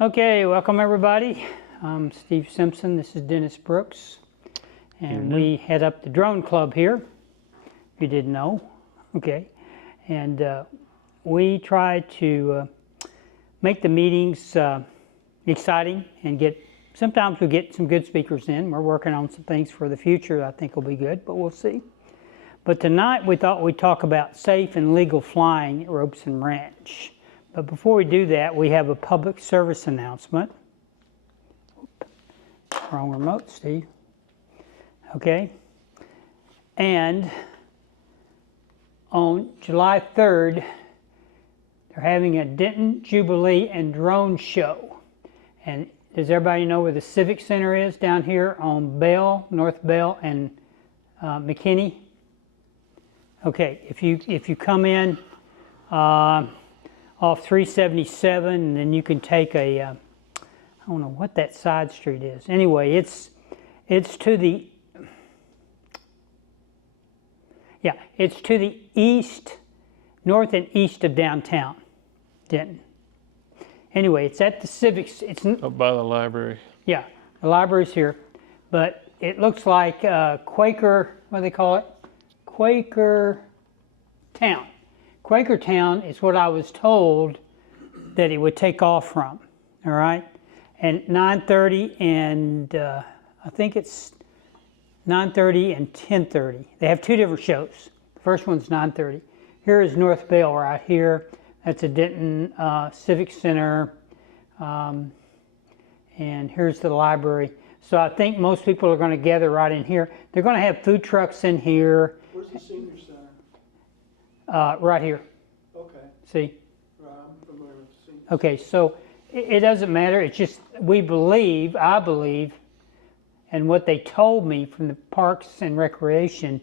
Okay, welcome everybody. I'm Steve Simpson. This is Dennis Brooks, and we head up the drone club here. If you didn't know, okay, and we try to make the meetings exciting and get. Sometimes we get some good speakers in. We're working on some things for the future. I think will be good, but we'll see. But tonight we thought we'd talk about safe and legal flying at Robeson Ranch. But before we do that, we have a public service announcement. Wrong remote, Steve. Okay. And on July 3rd, they're having a Denton Jubilee and Drone Show. And does everybody know where the Civic Center is down here on Bell, North Bell and McKinney? Okay, if you come in off 377, and then you can take a, I don't know what that side street is. Anyway, it's to the, it's to the east, north and east of downtown Denton. Anyway, it's at the Civics. It's up by the library. Yeah, the library's here, but it looks like Quaker, what do they call it? Quaker Town. Quaker Town is what I was told that it would take off from, all right? And 9:30 and I think it's 9:30 and 10:30. They have two different shows. The first one's 9:30. Here is North Bell right here. That's a Denton Civic Center. And here's the library. So I think most people are going to gather right in here. They're going to have food trucks in here. Where's the senior center? Right here. Okay. See? Right, I'm familiar with the senior center. Okay, so it doesn't matter. It's just I believe, and what they told me from the Parks and Recreation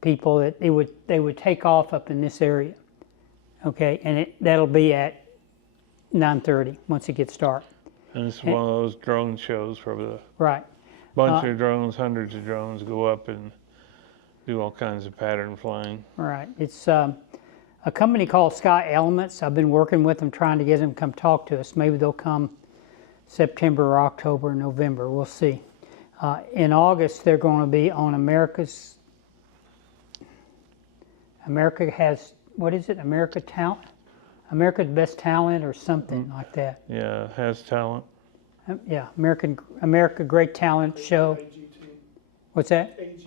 people that they would take off up in this area. Okay, and that'll be at 9:30 once it gets dark. And it's one of those drone shows where the right bunch of drones, hundreds of drones go up and do all kinds of pattern flying. Right. It's a company called Sky Elements. I've been working with them, trying to get them to come talk to us. Maybe they'll come September or October or November. We'll see. In August, they're going to be on America has, what is it? America's Best Talent or something like that. Yeah, has talent. Yeah, America Great Talent Show. AGT. What's that? AGT,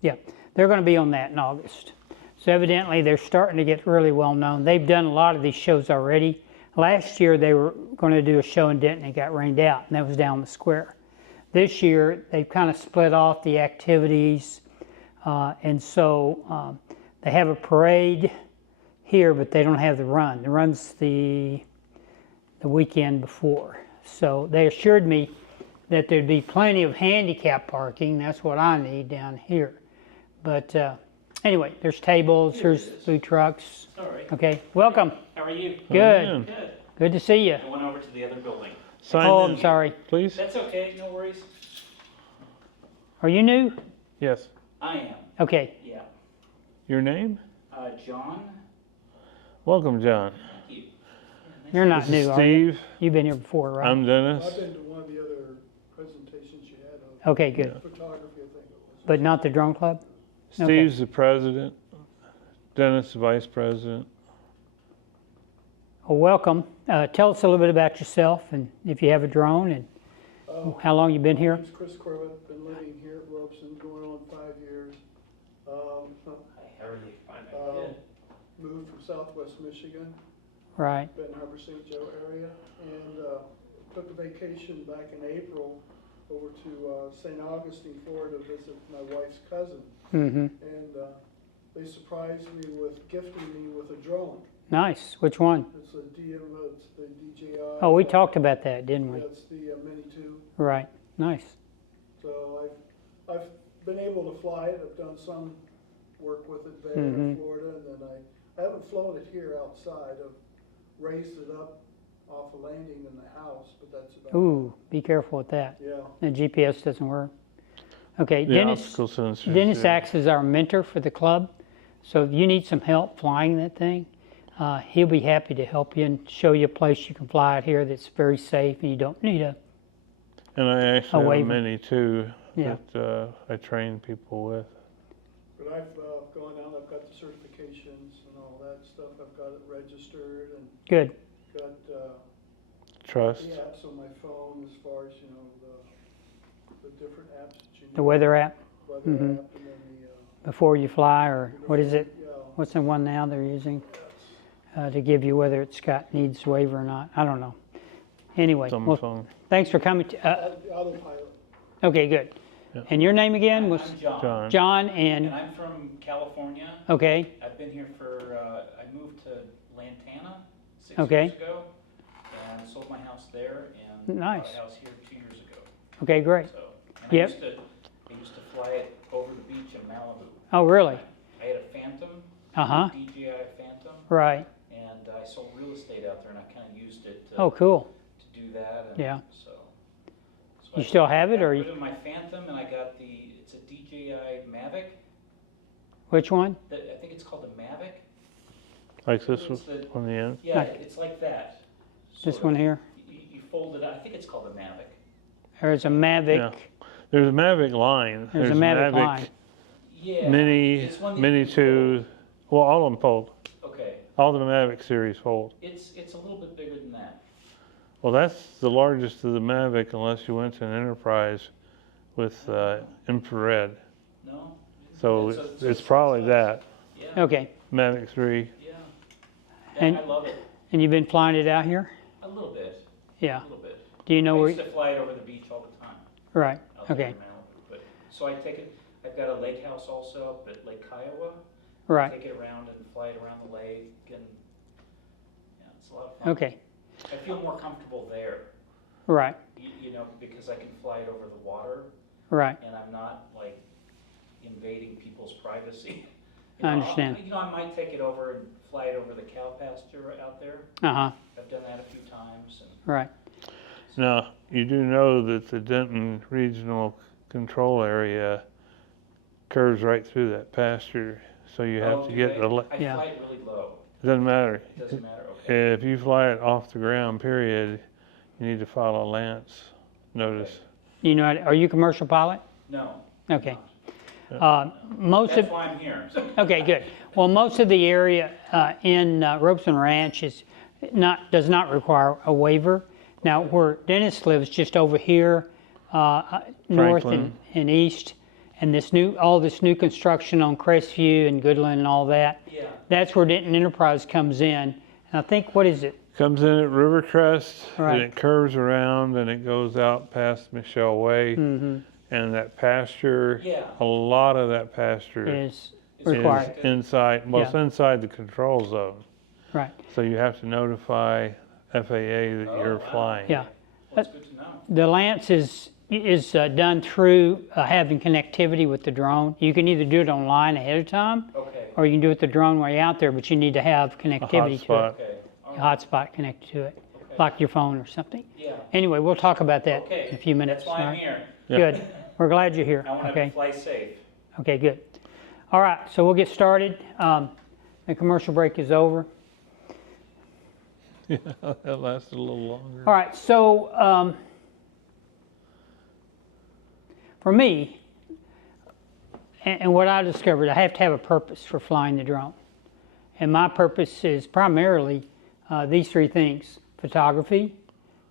Yeah, they're going to be on that in August. So evidently they're starting to get really well known. They've done a lot of these shows already. Last year they were going to do a show in Denton and it got rained out, and that was down the square. This year they've kind of split off the activities, and so they have a parade here, but they don't have the run. The run's the weekend before. So they assured me that there'd be plenty of handicap parking. That's what I need down here. But anyway, there's tables, there's food trucks. All right. Okay, welcome. How are you? Good. Good. Good to see you. I went over to the other building. Sign Oh, in, I'm sorry. please. That's okay, no worries. Are you new? Yes. I am. Okay. Yeah. Your name? John. Welcome, John. Thank you. You're not This is new, are you? Steve. You've been here before, right? I'm Dennis. I've been to one of the other presentations you had of Okay, good. photography, I think it was. But not the drone club? Steve's the president. Dennis, the vice president. Well, welcome. Tell us a little bit about yourself and if you have a drone and how long you've been My here. name's Chris Corbett, been living here at Robeson going on 5 years. Hi, how are you? Fine. Good. Moved from Southwest Michigan, Right. Benton Harbor, St. Joe area, and took a vacation back in April over to St. Augustine, Florida to visit my wife's cousin. Mm-hmm. And they surprised me with gifting me with a drone. Nice. Which one? It's a it's the DJI. Oh, we talked about that, didn't we? That's the Mini 2. Right. Nice. So I've been able to fly it. I've done some work with it there in Florida, and then I haven't flown it here outside. I've raised it up off a landing in the house, but that's about Ooh, be careful with that. it. Yeah. The GPS doesn't work. Okay, The Dennis obstacle sensors. Dennis yeah. acts as our mentor for the club. So if you need some help flying that thing, he'll be happy to help you and show you a place you can fly out here that's very safe and you don't need a. And I actually have a waiver. Mini too Yeah. that I train people with. But I've gone out, I've got the certifications and all that stuff, I've got it registered and Good. got Trust. the apps on my phone as far as, the different apps that you need. The weather app Weather Mhm. app and then before you fly, or what is it? yeah, What's the one now they're using to give you whether it's got needs waiver or not? I don't know. Anyway, It's on my well, phone. thanks for coming. autopilot. Okay, good. Yeah. And your name again was I'm John. John. John, And and I'm from California. okay, I've been here I moved to Lantana 6 Okay. years ago and sold my house there and Nice. bought a house here 2 years ago. okay, great. So, and Yep. I used to fly it over the beach in Malibu. Oh, really? I had a Phantom, Uh-huh. DJI Phantom, Right. and I sold real estate out there and I kind of used it Oh, cool. to do that. And Yeah. So You I still have it, got or rid you, of my Phantom and I got it's a DJI Mavic. which one? I think it's called the Mavic. Like this It's one the- on the end. Yeah, Like- it's like that. This sort one of. here? You fold it out. I think it's called the Mavic. There's a Mavic. Yeah. There's a Mavic line. There's a Mavic line. Yeah. Mini, It's one that Mini you can 2. Well, all of them fold. fold. Okay. All the Mavic series fold. It's a little bit bigger than that. Well, that's the largest of the Mavic unless you went to an Enterprise with infrared. No? So it's probably that. Yeah. Okay. Mavic 3. Yeah. And- I love it. And you've been flying it out here? A little bit. Yeah. A little bit. Do you know I where? used to fly it over the beach all the time. Right. Out there Okay. in Malibu. But so I take it. I've got a lake house also up at Lake Kiowa. Right. Take it around and fly it around the lake, and yeah, it's a lot of fun. Okay. I feel more comfortable there, Right. because I can fly it over the water, Right. and I'm not like invading people's privacy. I understand. I might take it over and fly it over the cow pasture out there. Uh huh. I've done that a few times. And Right. Now, you do know that the Denton Regional Control Area curves right through that pasture, so you have to get the. I Yeah. fly it really low. It doesn't matter. It doesn't matter. Okay. If you fly it off the ground, period, you need to file a Lance notice. You know, are you a commercial pilot? No. Okay. Yeah. Most That's of. why I'm here. Okay, good. Well, most of the area in Robeson Ranch does not require a waiver. Now, where Dennis lives, just over here, north Franklin. and east, and all this new construction on Crestview and Goodland and all that, Yeah. that's where Denton Enterprise comes in. And I think, what is it? Comes in at Rivercrest, Right. and it curves around, and it goes out past Michelle Way, Mm-hmm. and that pasture, Yeah. a lot of that pasture Is It's required. is inside, well, it's inside the control zone. Right. So you have to notify FAA that Oh, you're wow. flying. Yeah. Well, it's good to know. The Lance is done through having connectivity with the drone. You can either do it online ahead of time, Okay. or you can do it the drone while you're out there, but you need to have A connectivity to it. hotspot. Okay. All A right. hotspot connected to it, Okay. like your phone or something. Yeah. Anyway, we'll talk about that Okay. in a few minutes. That's why all I'm right? here. Yeah. Good. We're glad you're here. I want to Okay. fly safe. Okay, good. All right, so we'll get started. The commercial break is over. Yeah, that lasted a little longer. All right, so for me, and what I discovered, I have to have a purpose for flying the drone. And my purpose is primarily these three things: photography,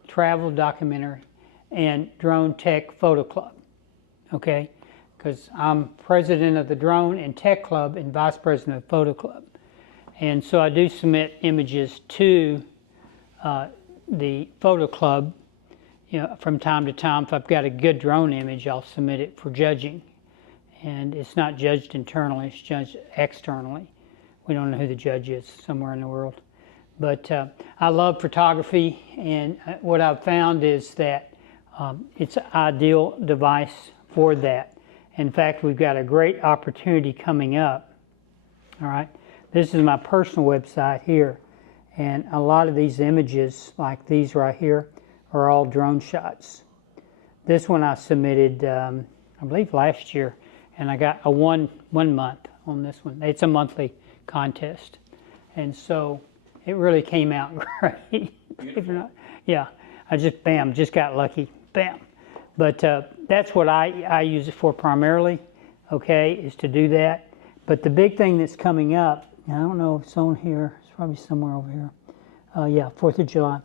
travel documentary, and Drone Tech Photo Club. Okay? Because I'm president of the Drone and Tech Club and vice president of Photo Club. And so I do submit images to the Photo Club. From time to time, if I've got a good drone image, I'll submit it for judging. And it's not judged internally, it's judged externally. We don't know who the judge is, somewhere in the world. But I love photography, and what I've found is that it's an ideal device for that. In fact, we've got a great opportunity coming up. All right, this is my personal website here, and a lot of these images, like these right here, are all drone shots. This one I submitted, I believe last year, and I got a one month on this one. It's a monthly contest, and so it really came out great. Beautiful. Yeah, I just, bam, just got lucky, bam. But that's what I use it for primarily, okay, is to do that. But the big thing that's coming up, I don't know if it's on here, it's probably somewhere over here. Yeah, 4th of July.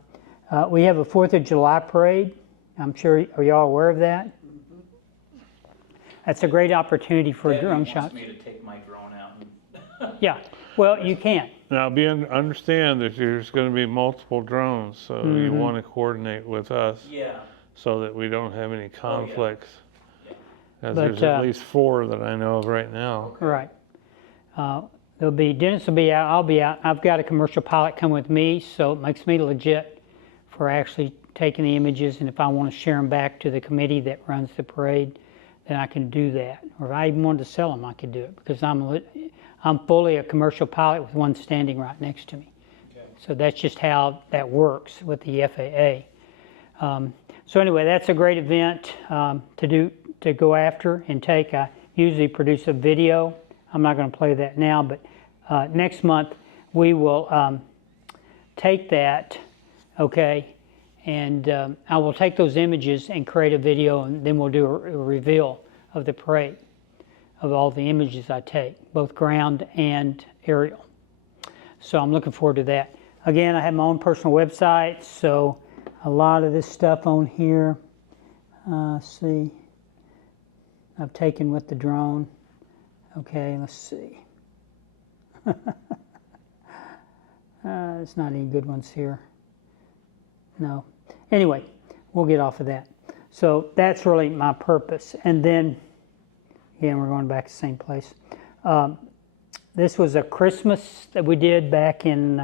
We have a 4th of July parade. I'm sure, are y'all aware of that? That's a great opportunity for Debbie drone wants shots. me to take my drone out and Yeah, well, you can. Now, understand that there's going to be multiple drones, so you Mm-hmm. want to coordinate with us yeah. so that we don't have any conflicts. As But, there's at least 4 that I know of right now. Right. There'll be, Dennis will be out, I'll be out. I've got a commercial pilot come with me, so it makes me legit for actually taking the images, and if I want to share them back to the committee that runs the parade, then I can do that. Or if I even wanted to sell them, I could do it, because I'm fully a commercial pilot with one standing right next to me. Okay. So that's just how that works with the FAA. So anyway, that's a great event to go after and take. I usually produce a video. I'm not going to play that now, but next month we will take that, okay, and I will take those images and create a video, and then we'll do a reveal of the parade, of all the images I take, both ground and aerial. So I'm looking forward to that. Again, I have my own personal website, so a lot of this stuff on here, see, I've taken with the drone. Okay, let's see. There's not any good ones here. No. Anyway, we'll get off of that. So that's really my purpose. And then, again, we're going back to the same place. This was a Christmas that we did back in,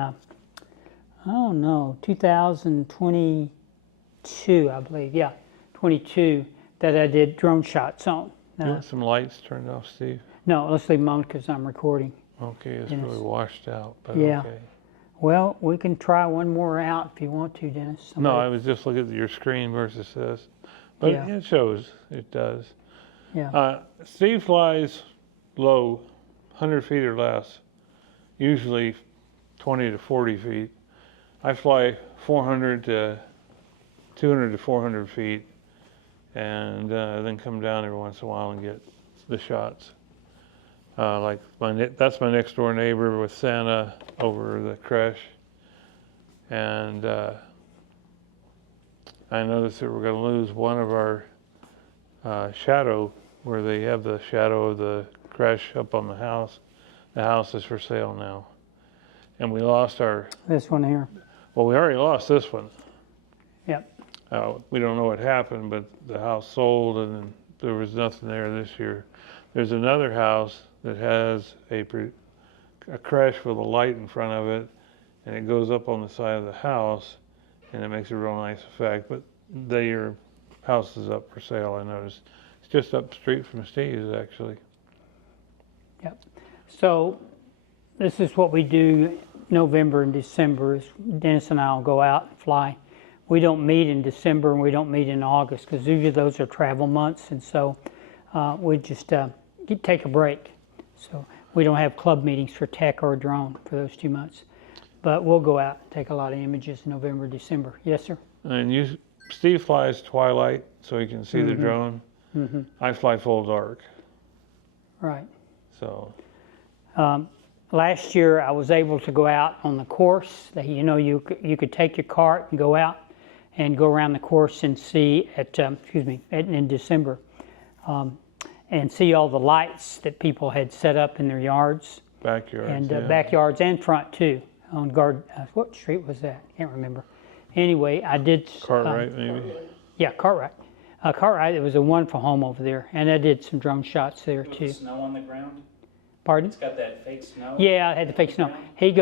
2022, I believe. Yeah, 22, that I did drone shots on. You want some lights turned off, Steve? No, let's leave them on because I'm recording. Okay, it's Dennis. really washed out, but Yeah. okay. Well, we can try one more out if you want to, Dennis. No, Somebody- I was just looking at your screen versus this. But Yeah. it shows, it does. Yeah. Steve flies low, 100 feet or less, usually 20 to 40 feet. I fly 200 to 400 feet, and then come down every once in a while and get the shots. Like that's my next door neighbor with Santa over the creche, and I noticed that we're going to lose one of our shadow, where they have the shadow of the creche up on the house. The house is for sale now, and we lost our. This one here. Well, we already lost this one. Yep. We don't know what happened, but the house sold, and there was nothing there this year. There's another house that has a creche with a light in front of it, and it goes up on the side of the house, and it makes a real nice effect. But your house is up for sale, I noticed. It's just up the street from Steve's, actually. Yep. So this is what we do November and December. Is Dennis and I will go out and fly. We don't meet in December and we don't meet in August because usually those are travel months, and so we just take a break. So we don't have club meetings for tech or drone for those 2 months. But we'll go out and take a lot of images in November, December. Yes, sir? And Steve flies twilight so he can see the drone. Mm-hmm. I fly full dark, Right. so. Last year I was able to go out on the course. You could take your cart and go out and go around the course and see in December, and see all the lights that people had set up in their yards Backyards, and yeah. backyards and front too. On what street was that? Can't remember. Anyway, I did. Cartwright, maybe. Yeah, Cartwright. Cartwright. It was a wonderful home over there, and I did some drone shots there With too. the snow on the ground? Pardon? It's got that fake snow? Yeah, I had the fake snow. He had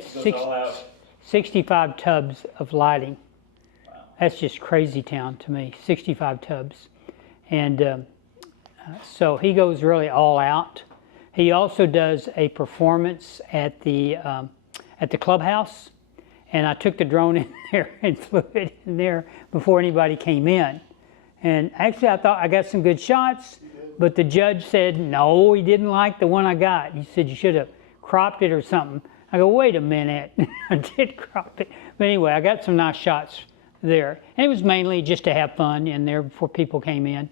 It goes all out. 65 tubs of lighting. Wow. That's just crazy town to me, 65 tubs. And so he goes really all out. He also does a performance at the clubhouse, and I took the drone in there and flew it in there before anybody came in. And actually I thought I got some good shots, but the judge said, no, he didn't like the one I got. He said you should have cropped it or something. I go, wait a minute, I did crop it. But anyway, I got some nice shots there. And it was mainly just to have fun in there before people came in.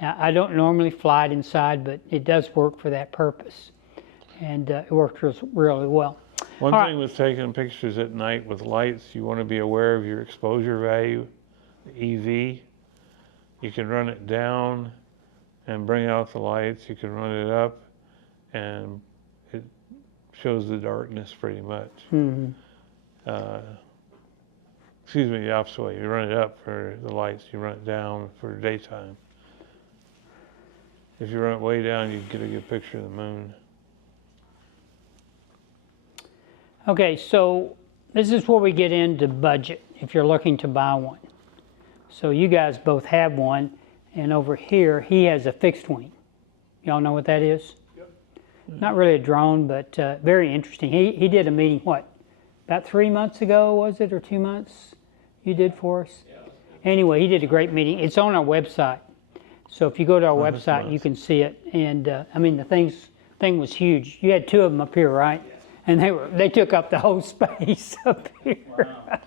I don't normally fly it inside, but it does work for that purpose. And it worked really well. One All thing with taking pictures at night with lights, you want to be aware of your exposure value, EV. You can run it down and bring out the lights. You can run it up and it shows the darkness pretty much. Mm-hmm. Excuse me, the opposite way. You run it up for the lights, you run it down for daytime. If you run it way down, you get a good picture of the moon. Okay, so this is where we get into budget if you're looking to buy one. So you guys both have one, and over here he has a fixed wing. Y'all know what that is? Yep. Not really a drone, but very interesting. He did a meeting, what, about 3 months ago, was it, or 2 months you did for us? Yeah. Anyway, he did a great meeting. It's on our website. So if you go to our that's website, nice. you can see it. And I mean, the thing was huge. You had 2 of them up here, right? And they took up the whole space up here. Wow.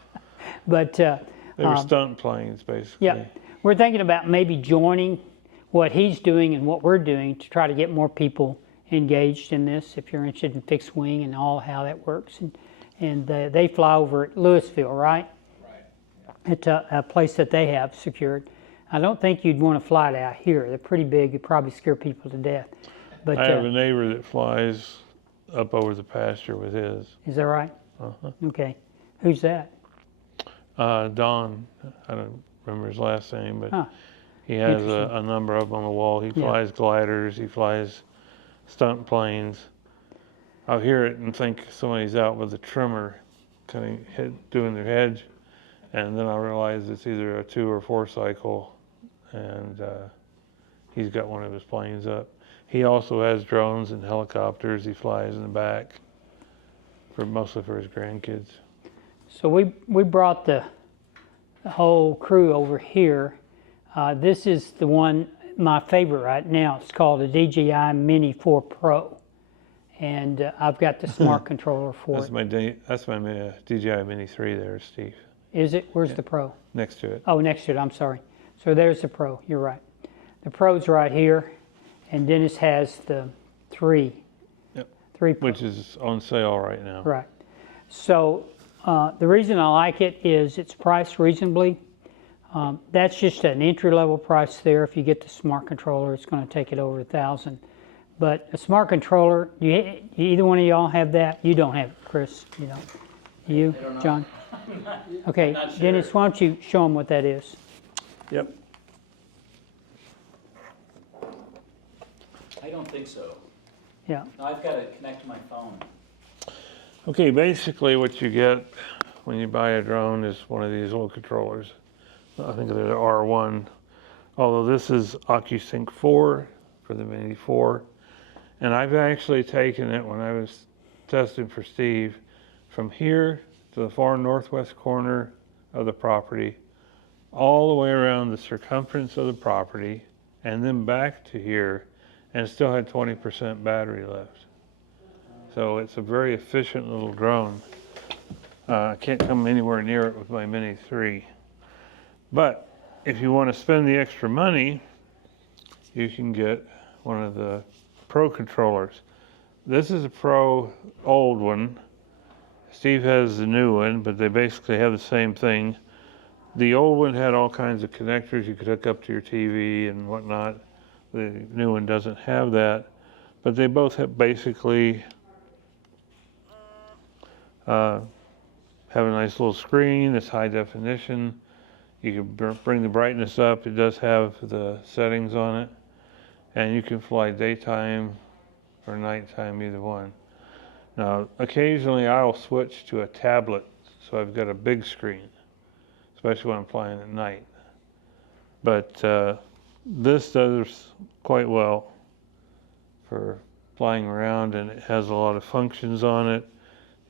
But They were stunt planes, basically. yeah, we're thinking about maybe joining what he's doing and what we're doing to try to get more people engaged in this. If you're interested in fixed wing and all how that works, and they fly over at Louisville, right? Right. It's a place that they have secured. I don't think you'd want to fly it out here. They're pretty big. It'd probably scare people to death. But I have a neighbor that flies up over the pasture with his. is that right? Uh-huh. Okay. Who's that? Don, I don't remember his last name, but Huh. he has Interesting. a number of them on the wall. He Yeah. flies gliders, he flies stunt planes. I'll hear it and think somebody's out with a trimmer kind of doing their hedge, and then I realize it's either a 2 or 4 cycle, and he's got one of his planes up. He also has drones and helicopters he flies in the back, mostly for his grandkids. So we brought the whole crew over here. This is the one, my favorite right now. It's called a DJI Mini 4 Pro. And I've got the smart controller for That's it. that's my DJI Mini 3 there, Steve, Is it? Where's the Pro? next to it. Oh, next to it, I'm sorry. So there's the Pro, you're right. The Pro's right here, and Dennis has the 3. Yep. 3 Pro. Which is on sale right now. Right. So the reason I like it is it's priced reasonably. That's just an entry-level price there. If you get the smart controller, it's going to take it over $1,000. But a smart controller, either one of y'all have that? You don't have it, Chris. You don't. You, I don't know. John? Okay, not sure. Dennis, why don't you show them what that is? Yep. I don't think so. Yeah. No, I've got to connect to my phone. Okay, basically what you get when you buy a drone is one of these little controllers. I think they're the R1, although this is OcuSync 4 for the Mini 4. And I've actually taken it when I was testing for Steve from here to the far northwest corner of the property, all the way around the circumference of the property, and then back to here, and it still had 20% battery left. So it's a very efficient little drone. I can't come anywhere near it with my Mini 3. But if you want to spend the extra money, you can get one of the Pro controllers. This is a Pro old one. Steve has the new one, but they basically have the same thing. The old one had all kinds of connectors you could hook up to your TV and whatnot. The new one doesn't have that, but they both have basically have a nice little screen. It's high definition. You can bring the brightness up. It does have the settings on it, and you can fly daytime or nighttime, either one. Now, occasionally I'll switch to a tablet, so I've got a big screen, especially when I'm flying at night. But this does quite well for flying around, and it has a lot of functions on it.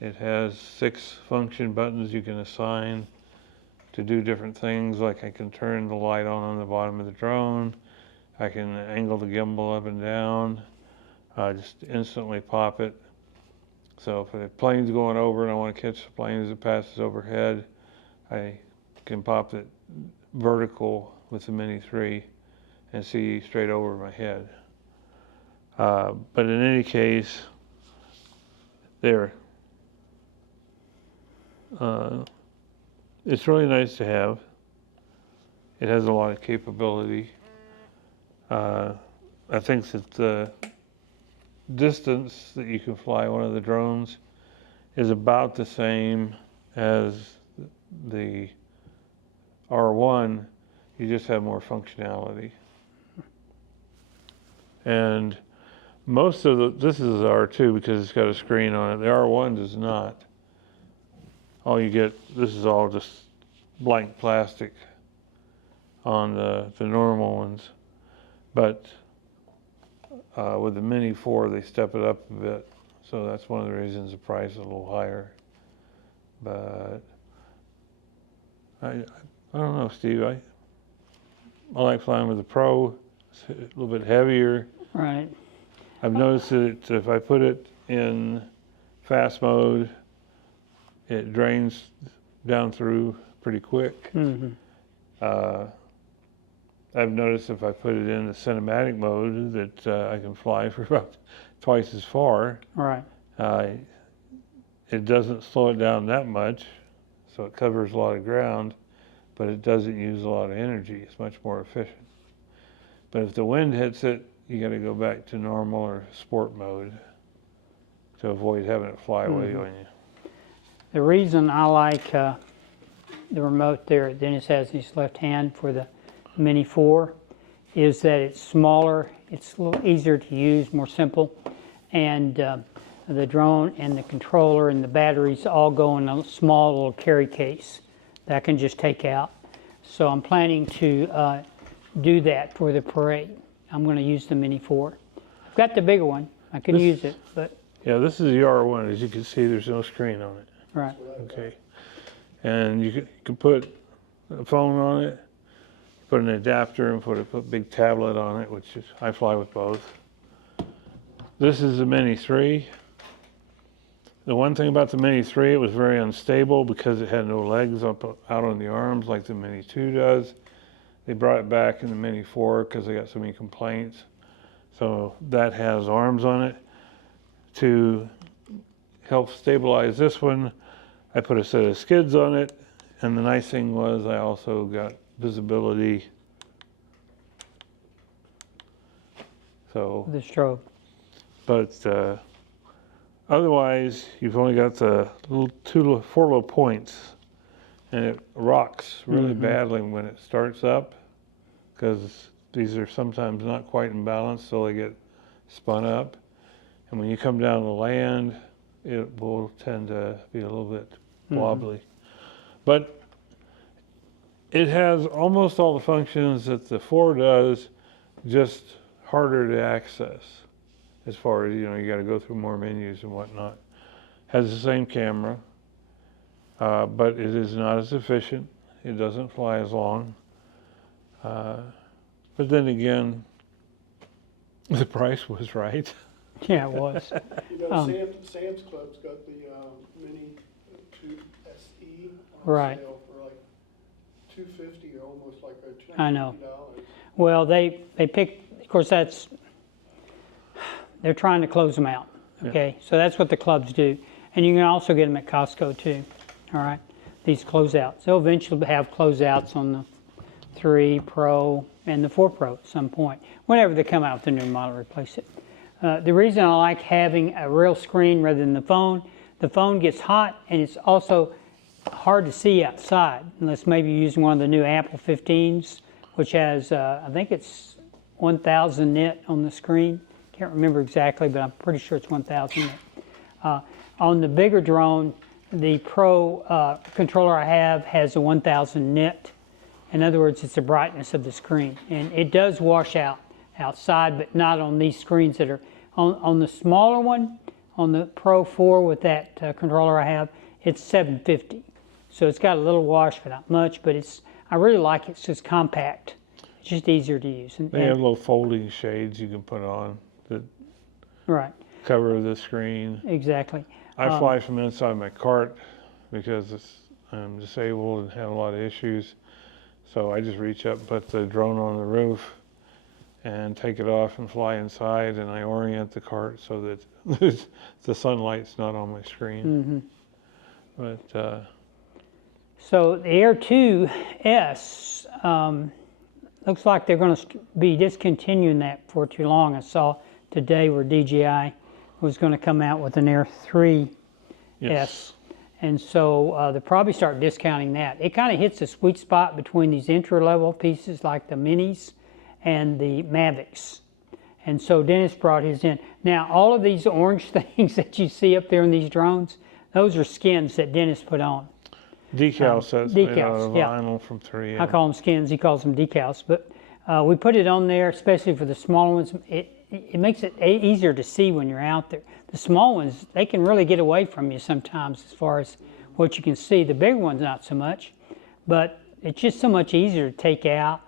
It has 6 function buttons you can assign to do different things, like I can turn the light on the bottom of the drone. I can angle the gimbal up and down, just instantly pop it. So if a plane's going over and I want to catch the plane as it passes overhead, I can pop it vertical with the Mini 3 and see straight over my head. But in any case, there. It's really nice to have. It has a lot of capability. I think that the distance that you can fly one of the drones is about the same as the R1. You just have more functionality. And most of this is R2 because it's got a screen on it. The R1 does not. All you get, this is all just blank plastic on the normal ones. But with the Mini 4, they step it up a bit. So that's one of the reasons the price is a little higher. But I don't know, Steve. I like flying with the Pro. It's a little bit heavier. Right. I've noticed that if I put it in fast mode, it drains down through pretty quick. Mm-hmm. I've noticed if I put it in the cinematic mode that I can fly for about twice as far. Right. It doesn't slow it down that much, so it covers a lot of ground, but it doesn't use a lot of energy. It's much more efficient. But if the wind hits it, you got to go back to normal or sport mode to avoid having it fly away on you. The reason I like the remote there that Dennis has in his left hand for the Mini 4 is that it's smaller, it's a little easier to use, more simple, and the drone and the controller and the batteries all go in a small little carry case that I can just take out. So I'm planning to do that for the parade. I'm going to use the Mini 4. I've got the bigger one. I can use it, but Yeah, this is the R1. As you can see, there's no screen on it. right. Okay. And you can put a phone on it, put an adapter, and put a big tablet on it, which is, I fly with both. This is the Mini 3. The one thing about the Mini 3, it was very unstable because it had no legs out on the arms like the Mini 2 does. They brought it back in the Mini 4 because they got so many complaints. So that has arms on it. To help stabilize this one, I put a set of skids on it, and the nice thing was I also got visibility. So, The strobe. but otherwise, you've only got the four little points, and it rocks really badly when it starts up, because these are sometimes not quite in balance, so they get spun up. And when you come down to land, it will tend to be a little bit wobbly. But it has almost all the functions that the 4 does, just harder to access. As far as, you got to go through more menus and whatnot. Has the same camera, but it is not as efficient. It doesn't fly as long. But then again, the price was right. Yeah, it was. Sam's Club's got the Mini 2 SE on Right. sale for like $250, or almost like a $250. I know. Well, they picked, of course, they're trying to close them out, okay? So that's what the clubs do. And you can also get them at Costco too, all right? These closeouts. They'll eventually have closeouts on the 3 Pro and the 4 Pro at some point. Whenever they come out with a new model, replace it. The reason I like having a real screen rather than the phone gets hot, and it's also hard to see outside, unless maybe you're using one of the new Apple 15s, which has, I think it's 1,000 nit on the screen. Can't remember exactly, but I'm pretty sure it's 1,000 nit. On the bigger drone, the Pro controller I have has a 1,000 nit. In other words, it's the brightness of the screen. And it does wash out outside, but not on these screens that are on the smaller one, on the Pro 4 with that controller I have, it's 750. So it's got a little wash, but not much, but I really like it. It's just compact. It's just easier to use. They have little folding shades you can put on. Right. cover the screen. exactly. I fly from inside my cart because I'm disabled and have a lot of issues. So I just reach up, put the drone on the roof, and take it off and fly inside, and I orient the cart so that the sunlight's not on my screen. But So the Air 2S, looks like they're going to be discontinuing that for too long. I saw today where DJI was going to come out with an Air 3S. yes, And so they'll probably start discounting that. It kind of hits a sweet spot between these entry-level pieces like the Minis and the Mavics. And so Dennis brought his in. Now, all of these orange things that you see up there in these drones, those are skins that Dennis put on. decal sets made out decals, of yeah. vinyl from 3M. I call them skins, he calls them decals. But we put it on there, especially for the small ones. It makes it easier to see when you're out there. The small ones, they can really get away from you sometimes as far as what you can see. The big ones, not so much. But it's just so much easier to take out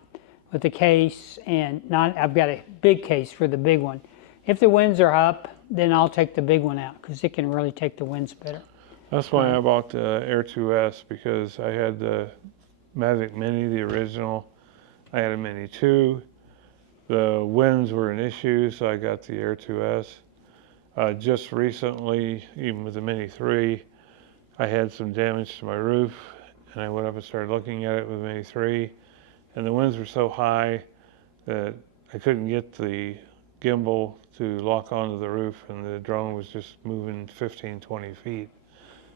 with the case, and I've got a big case for the big one. If the winds are up, then I'll take the big one out because it can really take the winds better. That's why I bought the Air 2S, because I had the Mavic Mini, the original. I had a Mini 2. The winds were an issue, so I got the Air 2S. Just recently, even with the Mini 3, I had some damage to my roof, and I went up and started looking at it with Mini 3, and the winds were so high that I couldn't get the gimbal to lock onto the roof, and the drone was just moving 15, 20 feet.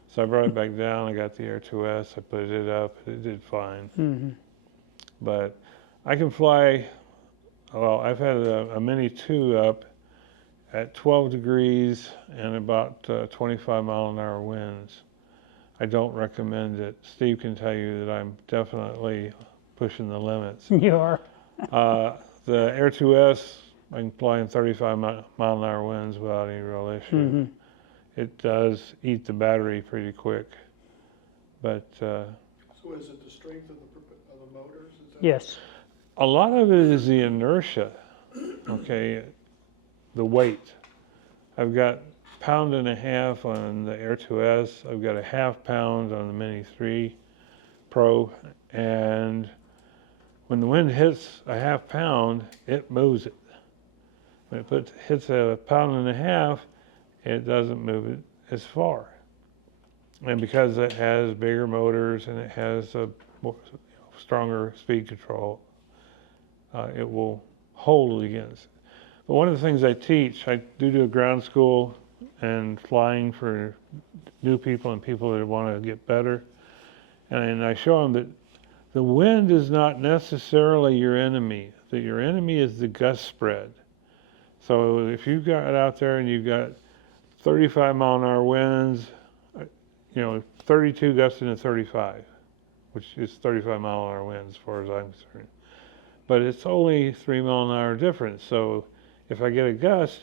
So I brought it back down, I got the Air 2S, I put it up, it did fine. But I can fly, well, I've had a Mini 2 up at 12 degrees and about 25 mile an hour winds. I don't recommend it. Steve can tell you that I'm definitely pushing the limits. You are. The Air 2S, I can fly in 35 mile an hour winds without any real issue. It does eat the battery pretty quick, but So is it the strength of the motors? Is that Yes. a lot of it is the inertia, okay, the weight. I've got 1.5 pounds on the Air 2S, I've got a 1/2 pound on the Mini 3 Pro, and when the wind hits a 1/2 pound, it moves it. When it hits a 1.5 pounds, it doesn't move it as far. And because it has bigger motors and it has a more, stronger speed control, it will hold against it. But one of the things I teach, I do a ground school and flying for new people and people that want to get better. And I show them that the wind is not necessarily your enemy, that your enemy is the gust spread. So if you've got out there and you've got 35 mile an hour winds, 32 gusting to 35, which is 35 mile an hour winds as far as I'm concerned. But it's only 3 mile an hour difference. So if I get a gust,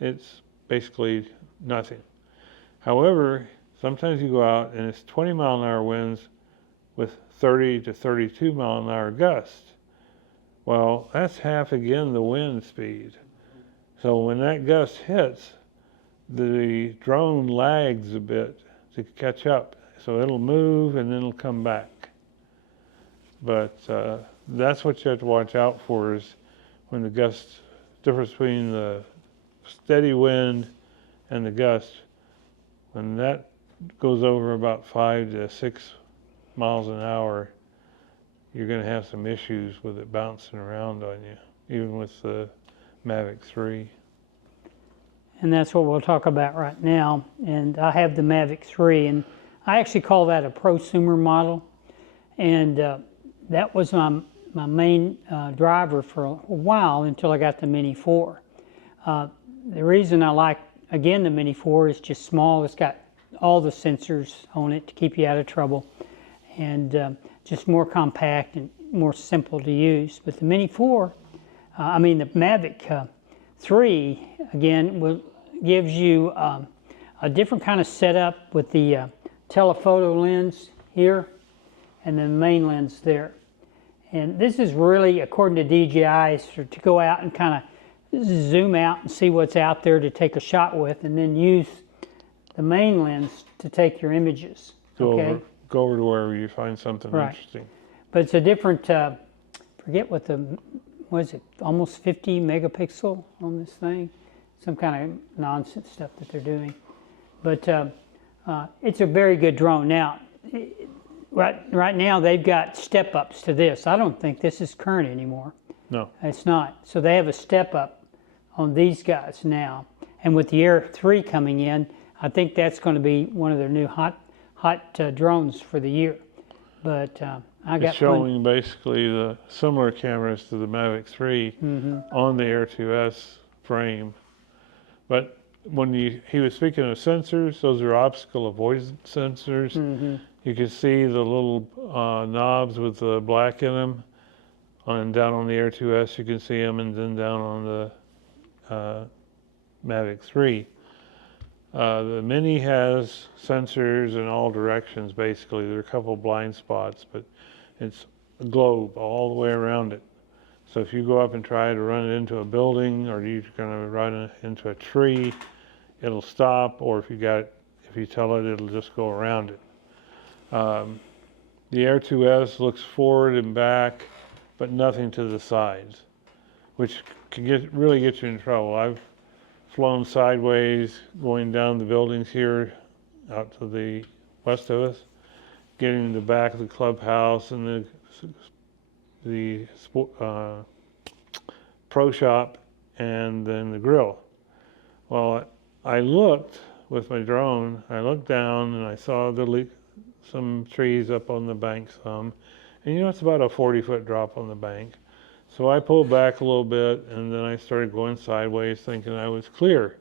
it's basically nothing. However, sometimes you go out and it's 20 mile an hour winds with 30 to 32 mile an hour gusts. Well, that's half again the wind speed. So when that gust hits, the drone lags a bit to catch up. So it'll move and then it'll come back. But that's what you have to watch out for, is when the gust, difference between the steady wind and the gust, when that goes over about 5 to 6 miles an hour, you're going to have some issues with it bouncing around on you, even with the Mavic 3. And that's what we'll talk about right now. And I have the Mavic 3, and I actually call that a prosumer model. And that was my main driver for a while until I got the Mini 4. The reason I like, again, the Mini 4 is just small. It's got all the sensors on it to keep you out of trouble, and just more compact and more simple to use. But the Mini 4, the Mavic 3, again, gives you a different kind of setup with the telephoto lens here and the main lens there. And this is really, according to DJI, is to go out and kind zoom out and see what's out there to take a shot with, and then use the main lens to take your images. Okay, Go over to wherever you find something Right. interesting. but it's a different. Forget what was it? Almost 50 megapixel on this thing. Some kind of nonsense stuff that they're doing, but it's a very good drone. Now, right now they've got step ups to this. I don't think this is current anymore. No. It's not. So they have a step up on these guys now. And with the Air 3 coming in, I think that's going to be one of their new hot drones for the year. But I got It's showing basically the similar cameras to the Mavic 3 on the Air 2S frame. But when he was speaking of sensors, those are obstacle avoidance sensors. You can see the little knobs with the black in them. And down on the Air 2S, you can see them, and then down on the Mavic 3. The Mini has sensors in all directions, basically. There are a couple blind spots, but it's a globe all the way around it. So if you go up and try to run it into a building, or you're going to run it into a tree, it'll stop, or if you tell it, it'll just go around it. The Air 2S looks forward and back, but nothing to the sides, which can really get you in trouble. I've flown sideways going down the buildings here out to the west of us, getting in the back of the clubhouse and the pro shop, and then the grill. Well, I looked with my drone, I looked down and I saw some trees up on the bank some, and it's about a 40-foot drop on the bank. So I pulled back a little bit, and then I started going sideways thinking I was clear.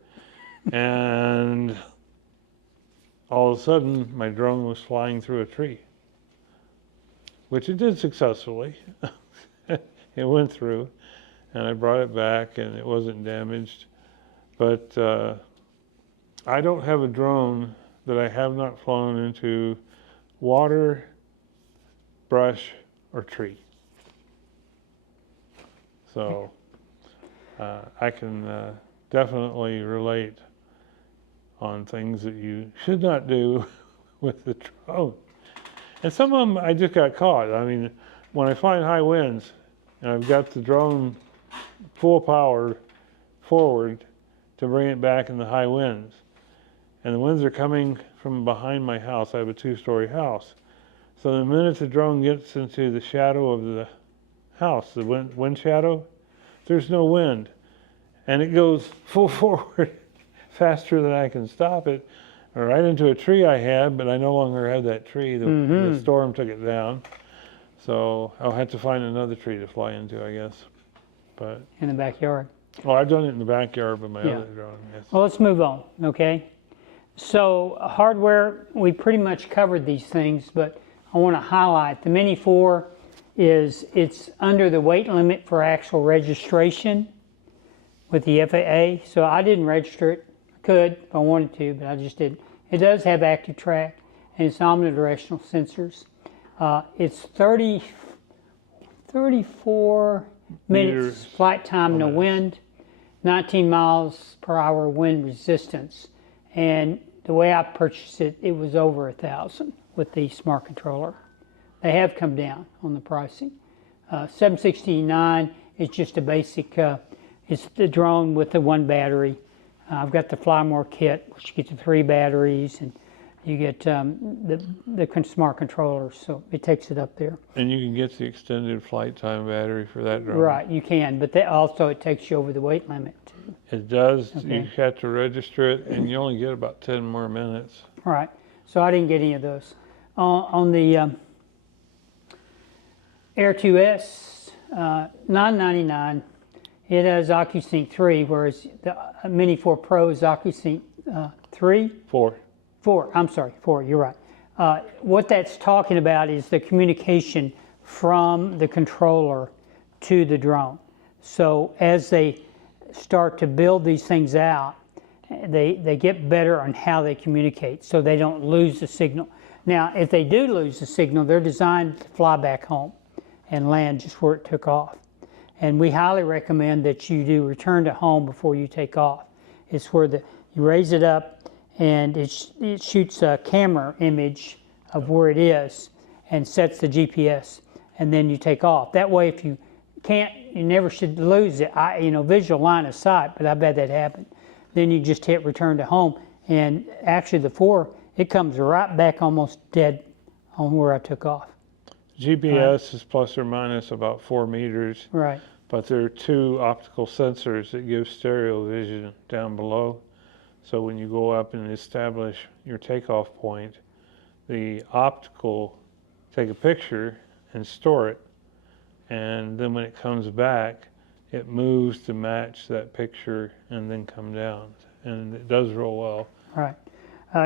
And all of a sudden, my drone was flying through a tree, which it did successfully. It went through, and I brought it back, and it wasn't damaged. But I don't have a drone that I have not flown into water, brush, or tree. So I can definitely relate on things that you should not do with the drone. And some of them I just got caught. I mean, when I find high winds and I've got the drone full power forward to bring it back in the high winds, and the winds are coming from behind my house. I have a 2-story house. So the minute the drone gets into the shadow of the house, the wind shadow, there's no wind. And it goes full forward faster than I can stop it, right into a tree I had, but I no longer have that tree. The storm took it down. So I'll have to find another tree to fly into, I guess. But in the backyard. well, I've done it in the backyard with my Yeah. other drone. Yes. Well, let's move on, okay? So hardware, we pretty much covered these things, but I want to highlight the Mini 4 it's under the weight limit for actual registration with the FAA. So I didn't register it. I could if I wanted to, but I just didn't. It does have active track, and it's omnidirectional sensors. It's 34 minutes Meters flight time, no wind, 19 miles per hour wind resistance. And the way I purchased it, it was over $1,000 with the smart controller. They have come down on the pricing. $769 is just a basic, it's the drone with the 1 battery. I've got the Fly More kit, which you get the 3 batteries, and you get the smart controller, so it takes it up there. And you can get the extended flight time battery for that drone. Right, you can, but also it takes you over the weight limit. It does. Okay. You have to register it, and you only get about 10 more minutes. Right, so I didn't get any of those. On the Air 2S, $999. It has OcuSync 3, whereas the Mini 4 Pro is OcuSync 3? 4. 4, I'm sorry, 4, you're right. What that's talking about is the communication from the controller to the drone. So as they start to build these things out, they get better on how they communicate so they don't lose the signal. Now, if they do lose the signal, they're designed to fly back home and land just where it took off. And we highly recommend that you do return to home before you take off. It's where you raise it up and it shoots a camera image of where it is and sets the GPS, and then you take off. That way, if you can't, you never should lose it. Visual line of sight, but I've had that happen. Then you just hit return to home, and actually the 4, it comes right back almost dead on where I took off. GPS is plus or minus about 4 meters, Right. but there are 2 optical sensors that give stereo vision down below. So when you go up and establish your takeoff point, the optical take a picture and store it, and then when it comes back, it moves to match that picture and then come down, and it does real well. Right.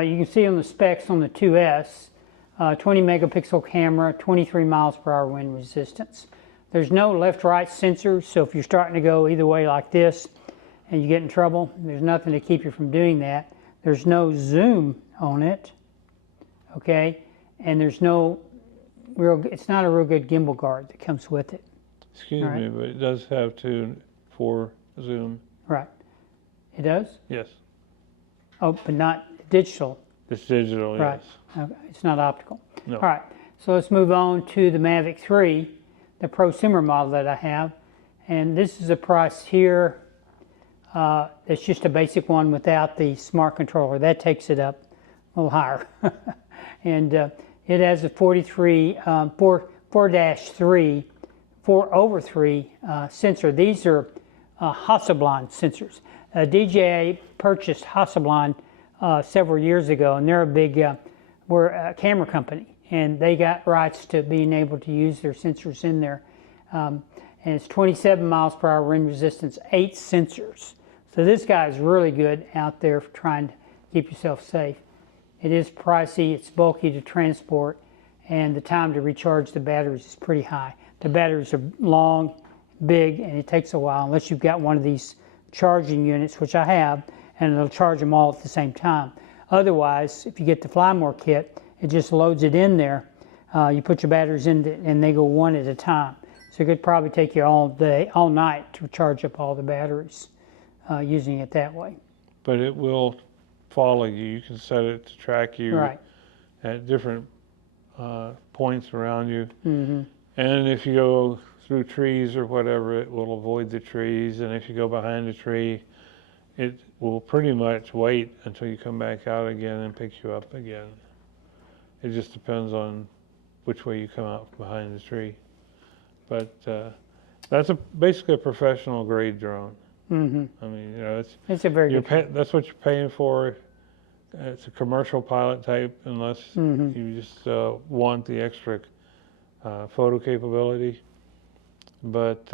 You can see on the specs on the 2S, 20 megapixel camera, 23 miles per hour wind resistance. There's no left-right sensors, so if you're starting to go either way like this and you get in trouble, there's nothing to keep you from doing that. There's no zoom on it, okay? And there's no it's not a real good gimbal guard that comes with it. Excuse me, but it does have 2 for zoom. Right. It does? Yes, Oh, but not digital. it's digital, Right. yes. Okay. It's not optical. No. All right. So let's move on to the Mavic 3, the prosumer model that I have. And this is a price here. It's just a basic one without the smart controller. That takes it up a little higher. And it has a 4-3 sensor. These are Hasselblad sensors. DJI purchased Hasselblad several years ago, and they're a big camera company, and they got rights to being able to use their sensors in there. And it's 27 miles per hour wind resistance, 8 sensors. So this guy is really good out there for trying to keep yourself safe. It is pricey, it's bulky to transport, and the time to recharge the batteries is pretty high. The batteries are long, big, and it takes a while unless you've got one of these charging units, which I have, and it'll charge them all at the same time. Otherwise, if you get the Flymore kit, it just loads it in there. You put your batteries in and they go one at a time. So it could probably take you all day, all night to charge up all the batteries using it that way. But it will follow you. You can set it to track you Right. at different points around you. Mm-hmm. And if you go through trees or whatever, it will avoid the trees. And if you go behind a tree, it will pretty much wait until you come back out again and pick you up again. It just depends on which way you come out from behind the tree. But that's basically a professional grade drone. Mm-hmm. I mean, It's a very good. that's what you're paying for. It's a commercial pilot type, unless Mhm. you just want the extra photo capability. But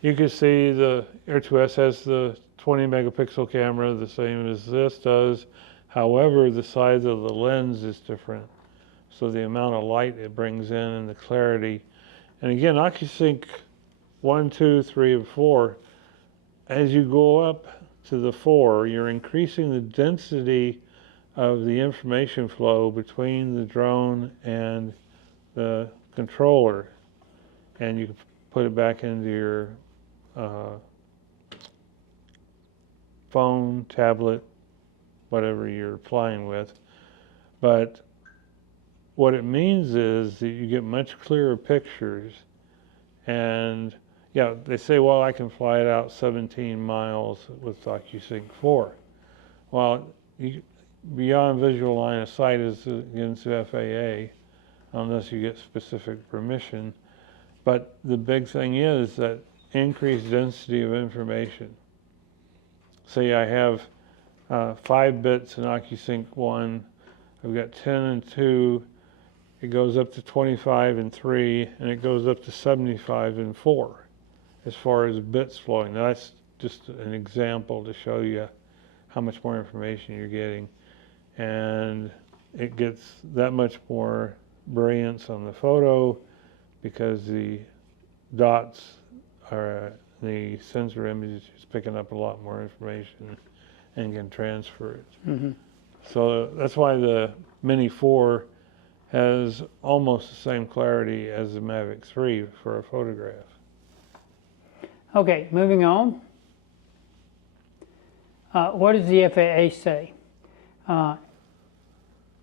you can see the Air 2S has the 20 megapixel camera, the same as this does. However, the size of the lens is different. So the amount of light it brings in and the clarity. And again, OcuSync 1, 2, 3, and 4, as you go up to the 4, you're increasing the density of the information flow between the drone and the controller. And you can put it back into your phone, tablet, whatever you're flying with. But what it means is that you get much clearer pictures. And yeah, they say, well, I can fly it out 17 miles with OcuSync 4. Well, beyond visual line of sight is against the FAA, unless you get specific permission. But the big thing is that increased density of information. Say I have 5 bits in OcuSync 1, I've got 10 and 2, it goes up to 25 and 3, and it goes up to 75 and 4 as far as bits flowing. Now that's just an example to show you how much more information you're getting. And it gets that much more brilliance on the photo because the dots are, the sensor image is picking up a lot more information and can transfer it. Mm-hmm. So that's why the Mini 4 has almost the same clarity as the Mavic 3 for a photograph. Okay, moving on. What does the FAA say?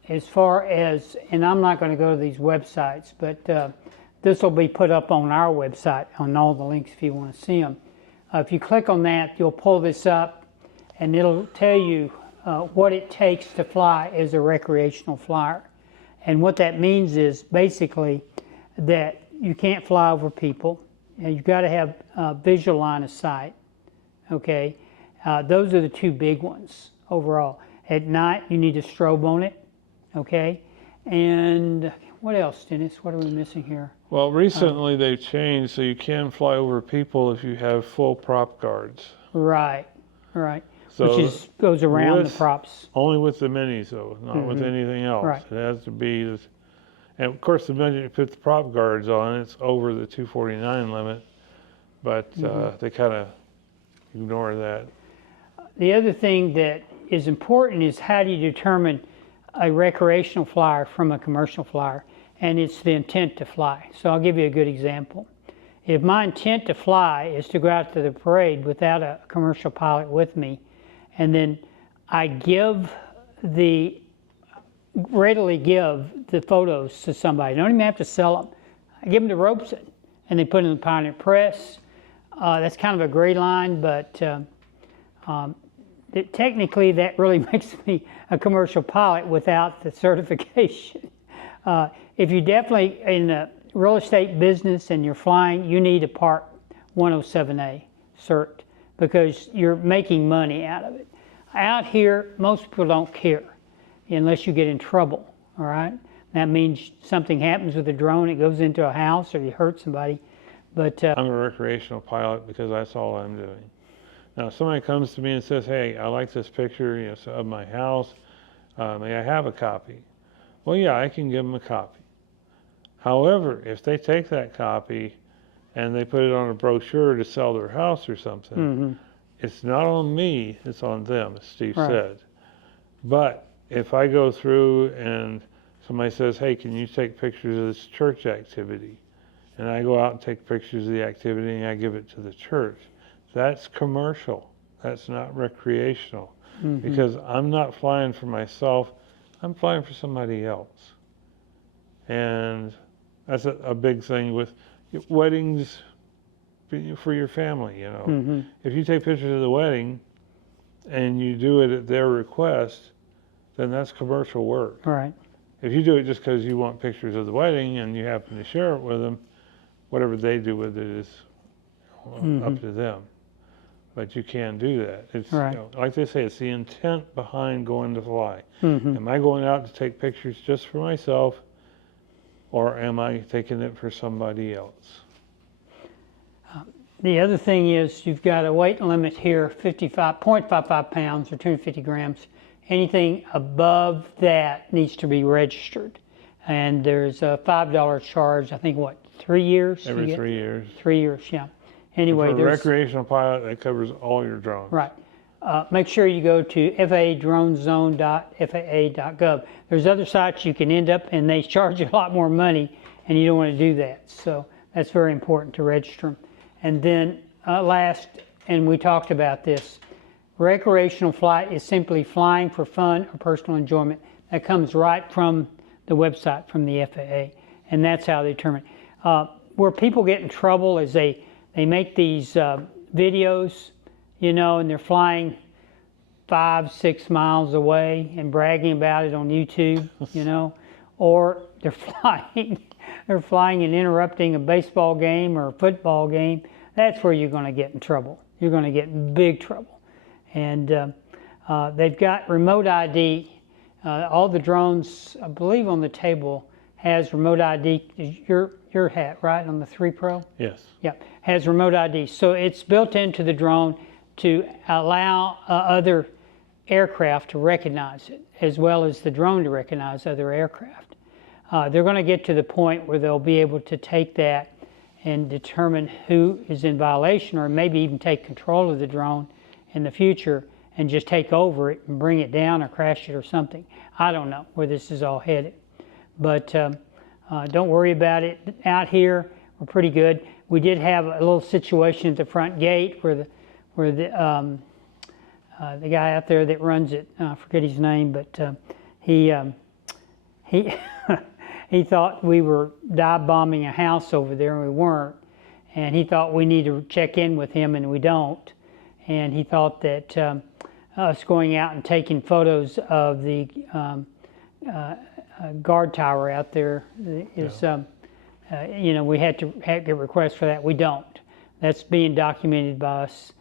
As far as, and I'm not going to go to these websites, but this will be put up on our website on all the links if you want to see them. If you click on that, you'll pull this up and it'll tell you what it takes to fly as a recreational flyer. And what that means is basically that you can't fly over people, and you've got to have visual line of sight, okay? Those are the two big ones overall. At night, you need a strobe on it, okay? And what else, Dennis? What are we missing here? Well, recently they've changed so you can fly over people if you have full prop guards. Right, right. So Which is goes around the with- props. Only with the minis though, not with anything else. Right. It has to be, and of course the minute you put the prop guards on, it's over the 249 limit, but they kind of ignore that. The other thing that is important is how do you determine a recreational flyer from a commercial flyer, and it's the intent to fly. So I'll give you a good example. If my intent to fly is to go out to the parade without a commercial pilot with me, and then I readily give the photos to somebody. I don't even have to sell them. I give them to Robeson, and they put them in the Pioneer Press. That's kind of a gray line, but technically that really makes me a commercial pilot without the certification. If you definitely in the real estate business and you're flying, you need a Part 107A cert because you're making money out of it. Out here, most people don't care unless you get in trouble, all right? That means something happens with the drone, it goes into a house or you hurt somebody. But I'm a recreational pilot because that's all I'm doing. Now, if somebody comes to me and says, "Hey, I like this picture, of my house. May I have a copy?" Well, yeah, I can give them a copy. However, if they take that copy and they put it on a brochure to sell their house or something, it's not on me, it's on them, as Steve said. But if I go through and somebody says, "Hey, can you take pictures of this church activity?" and I go out and take pictures of the activity and I give it to the church, that's commercial. That's not recreational. Because I'm not flying for myself, I'm flying for somebody else. And that's a big thing with weddings for your family, If you take pictures of the wedding and you do it at their request, then that's commercial work. right, If you do it just because you want pictures of the wedding and you happen to share it with them, whatever they do with it is up to them. But you can do that. It's Right. Like they say, it's the intent behind going to fly. Am I going out to take pictures just for myself, or am I taking it for somebody else? The other thing is you've got a weight limit here, 0.55 pounds or 250 grams. Anything above that needs to be registered. And there's a $5 charge, I think, 3 years? you Every get? 3 years. 3 years, yeah. Anyway, For a there's, recreational pilot, that covers all your drones. right. Make sure you go to faadronezone.faa.gov. There's other sites you can end up and they charge you a lot more money and you don't want to do that. So that's very important to register them. And then last, and we talked about this, recreational flight is simply flying for fun or personal enjoyment. That comes right from the website, from the FAA, and that's how they determine. Where people get in trouble is they make these videos, and they're flying 5-6 miles away and bragging about it on YouTube, or they're flying and interrupting a baseball game or a football game. That's where you're going to get in trouble. You're going to get in big trouble. And they've got remote ID. All the drones, I believe, on the table has remote ID. Your hat, right, on the 3 Pro? Yes. Yeah, has remote ID. So it's built into the drone to allow other aircraft to recognize it, as well as the drone to recognize other aircraft. They're going to get to the point where they'll be able to take that and determine who is in violation, or maybe even take control of the drone in the future and just take over it and bring it down or crash it or something. I don't know where this is all headed. But don't worry about it. Out here, we're pretty good. We did have a little situation at the front gate where the guy out there that runs it, I forget his name, but he he thought we were dive bombing a house over there, and we weren't. And he thought we need to check in with him, and we don't. And he thought that us going out and taking photos of the guard tower out there is, you know, we had to get requests for that. We don't. That's being documented by us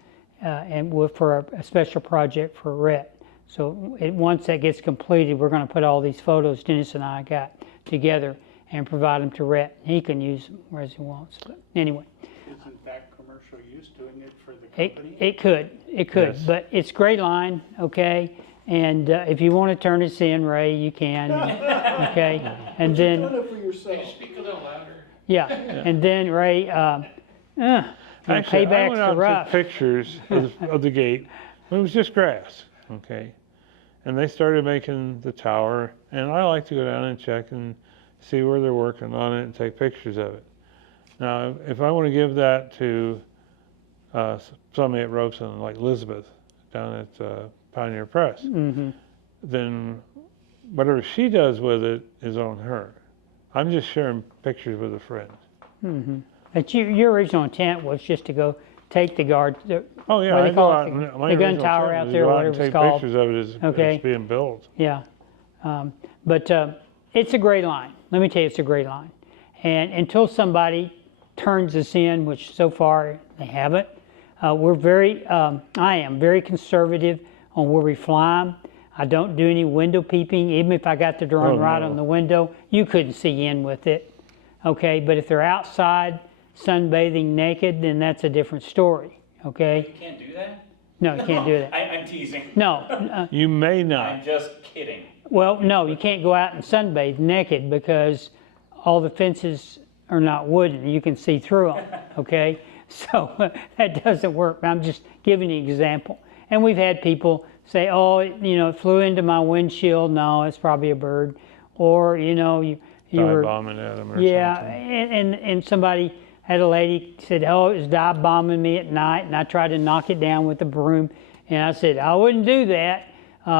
and for a special project for RET. So once that gets completed, we're going to put all these photos Dennis and I got together and provide them to RET. He can use them whereas he wants. But anyway. Isn't that commercial use doing it for the company? It could, Yes. but it's Gray Line, okay? And if you want to turn us in, Ray, you can, okay? And You're then, doing it for yourself. Speak a little louder. yeah, and then Ray, Actually, I payback's went out the and rough. took pictures of the gate. It was just grass, okay? And they started making the tower, and I like to go down and check and see where they're working on it and take pictures of it. Now, if I want to give that to somebody at Robeson, like Elizabeth down at Pioneer Press, then whatever she does with it is on her. I'm just sharing pictures with a friend. But your original intent was just to go take the guard, Oh yeah, What do they I call go it? out and my The gun original tower intent out was there, to go out whatever and it's take called. pictures of it as Okay. it's being built. yeah. But it's a gray line. Let me tell you, it's a gray line. And until somebody turns us in, which so far they haven't, I am very conservative on where we fly them. I don't do any window peeping. Even if I got the drone right no. on the window, you couldn't see in with it. Okay, but if they're outside sunbathing naked, then that's a different story. Okay, You can't do that? no, you can't do that. I'm teasing. No, You may I'm not. just kidding. well, no, you can't go out and sunbathe naked because all the fences are not wooden. You can see through them, okay? So that doesn't work. I'm just giving you an example. And we've had people say, oh, it flew into my windshield. No, it's probably a bird. Or, you Dive were, bombing at them or yeah, something. and somebody had a lady said, oh, it was dive bombing me at night, and I tried to knock it down with a broom. And I said, I wouldn't do that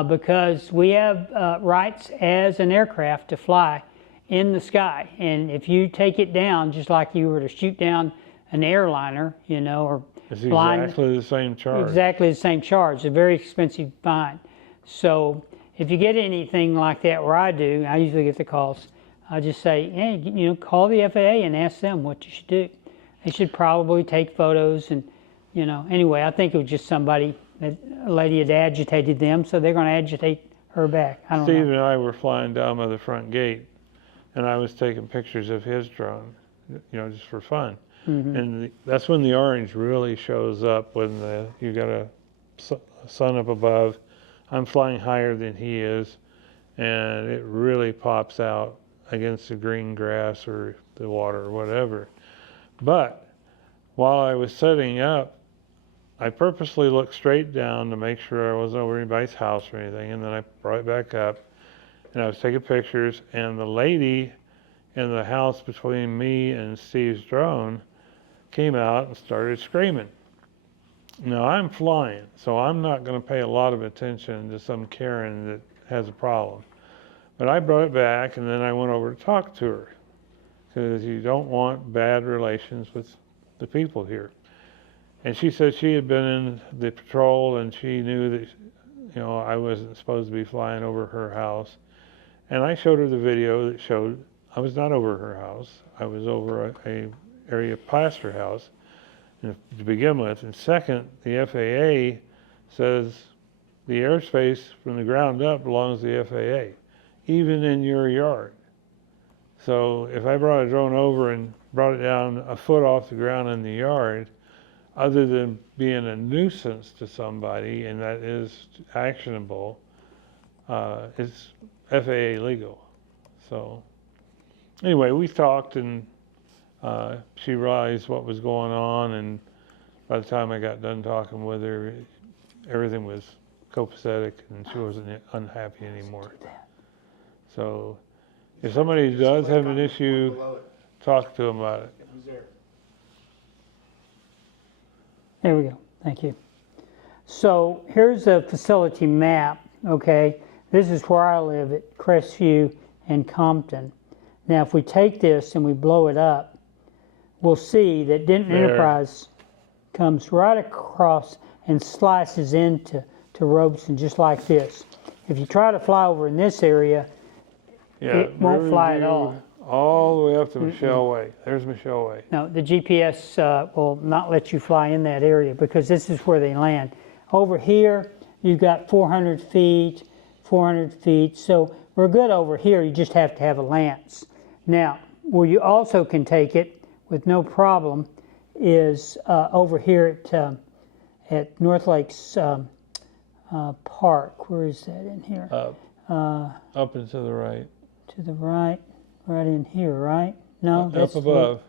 because we have rights as an aircraft to fly in the sky. And if you take it down, just like you were to shoot down an airliner, or It's flying, exactly the same charge. exactly the same charge. It's a very expensive fine. So if you get anything like that where I do, I usually get the calls. I just say, hey, call the FAA and ask them what you should do. They should probably take photos and, anyway, I think it was just somebody, a lady had agitated them, so they're going to agitate her back. I don't Steve know. and I were flying down by the front gate, and I was taking pictures of his drone, just for fun. And that's when the orange really shows up, when you got a sun up above. I'm flying higher than he is, and it really pops out against the green grass or the water or whatever. But while I was setting up, I purposely looked straight down to make sure I wasn't over anybody's house or anything, and then I brought it back up, and I was taking pictures, and the lady in the house between me and Steve's drone came out and started screaming. Now I'm flying, so I'm not going to pay a lot of attention to some Karen that has a problem. But I brought it back, and then I went over to talk to her, because you don't want bad relations with the people here. And she said she had been in the patrol, and she knew that, I wasn't supposed to be flying over her house. And I showed her the video that showed I was not over her house. I was over a area plaster house to begin with. And second, the FAA says the airspace from the ground up belongs to the FAA, even in your yard. So if I brought a drone over and brought it down a foot off the ground in the yard, other than being a nuisance to somebody, and that is actionable, it's FAA legal. So anyway, we talked, and she realized what was going on, and by the time I got done talking with her, everything was copacetic, and she wasn't unhappy anymore. So if somebody does have an issue talk to him about it. Who's there? There we go. Thank you. So here's a facility map, okay? This is where I live at Crestview and Compton. Now, if we take this and we blow it up, we'll see that Denton There. Enterprise comes right across and slices into Robeson just like this. If you try to fly over in this area, Yeah, It won't fly at Riverview, all the way up to Michelle Way. There's Michelle Way. no, the GPS will not let you fly in that area because this is where they land. Over here, you've got 400 feet, 400 feet. So we're good over here. You just have to have a lance. Now, where you also can take it with no problem is over here at North Lakes Park. Where is that in here? Up and to the right. To the right, right in here, right? No, Up that's above.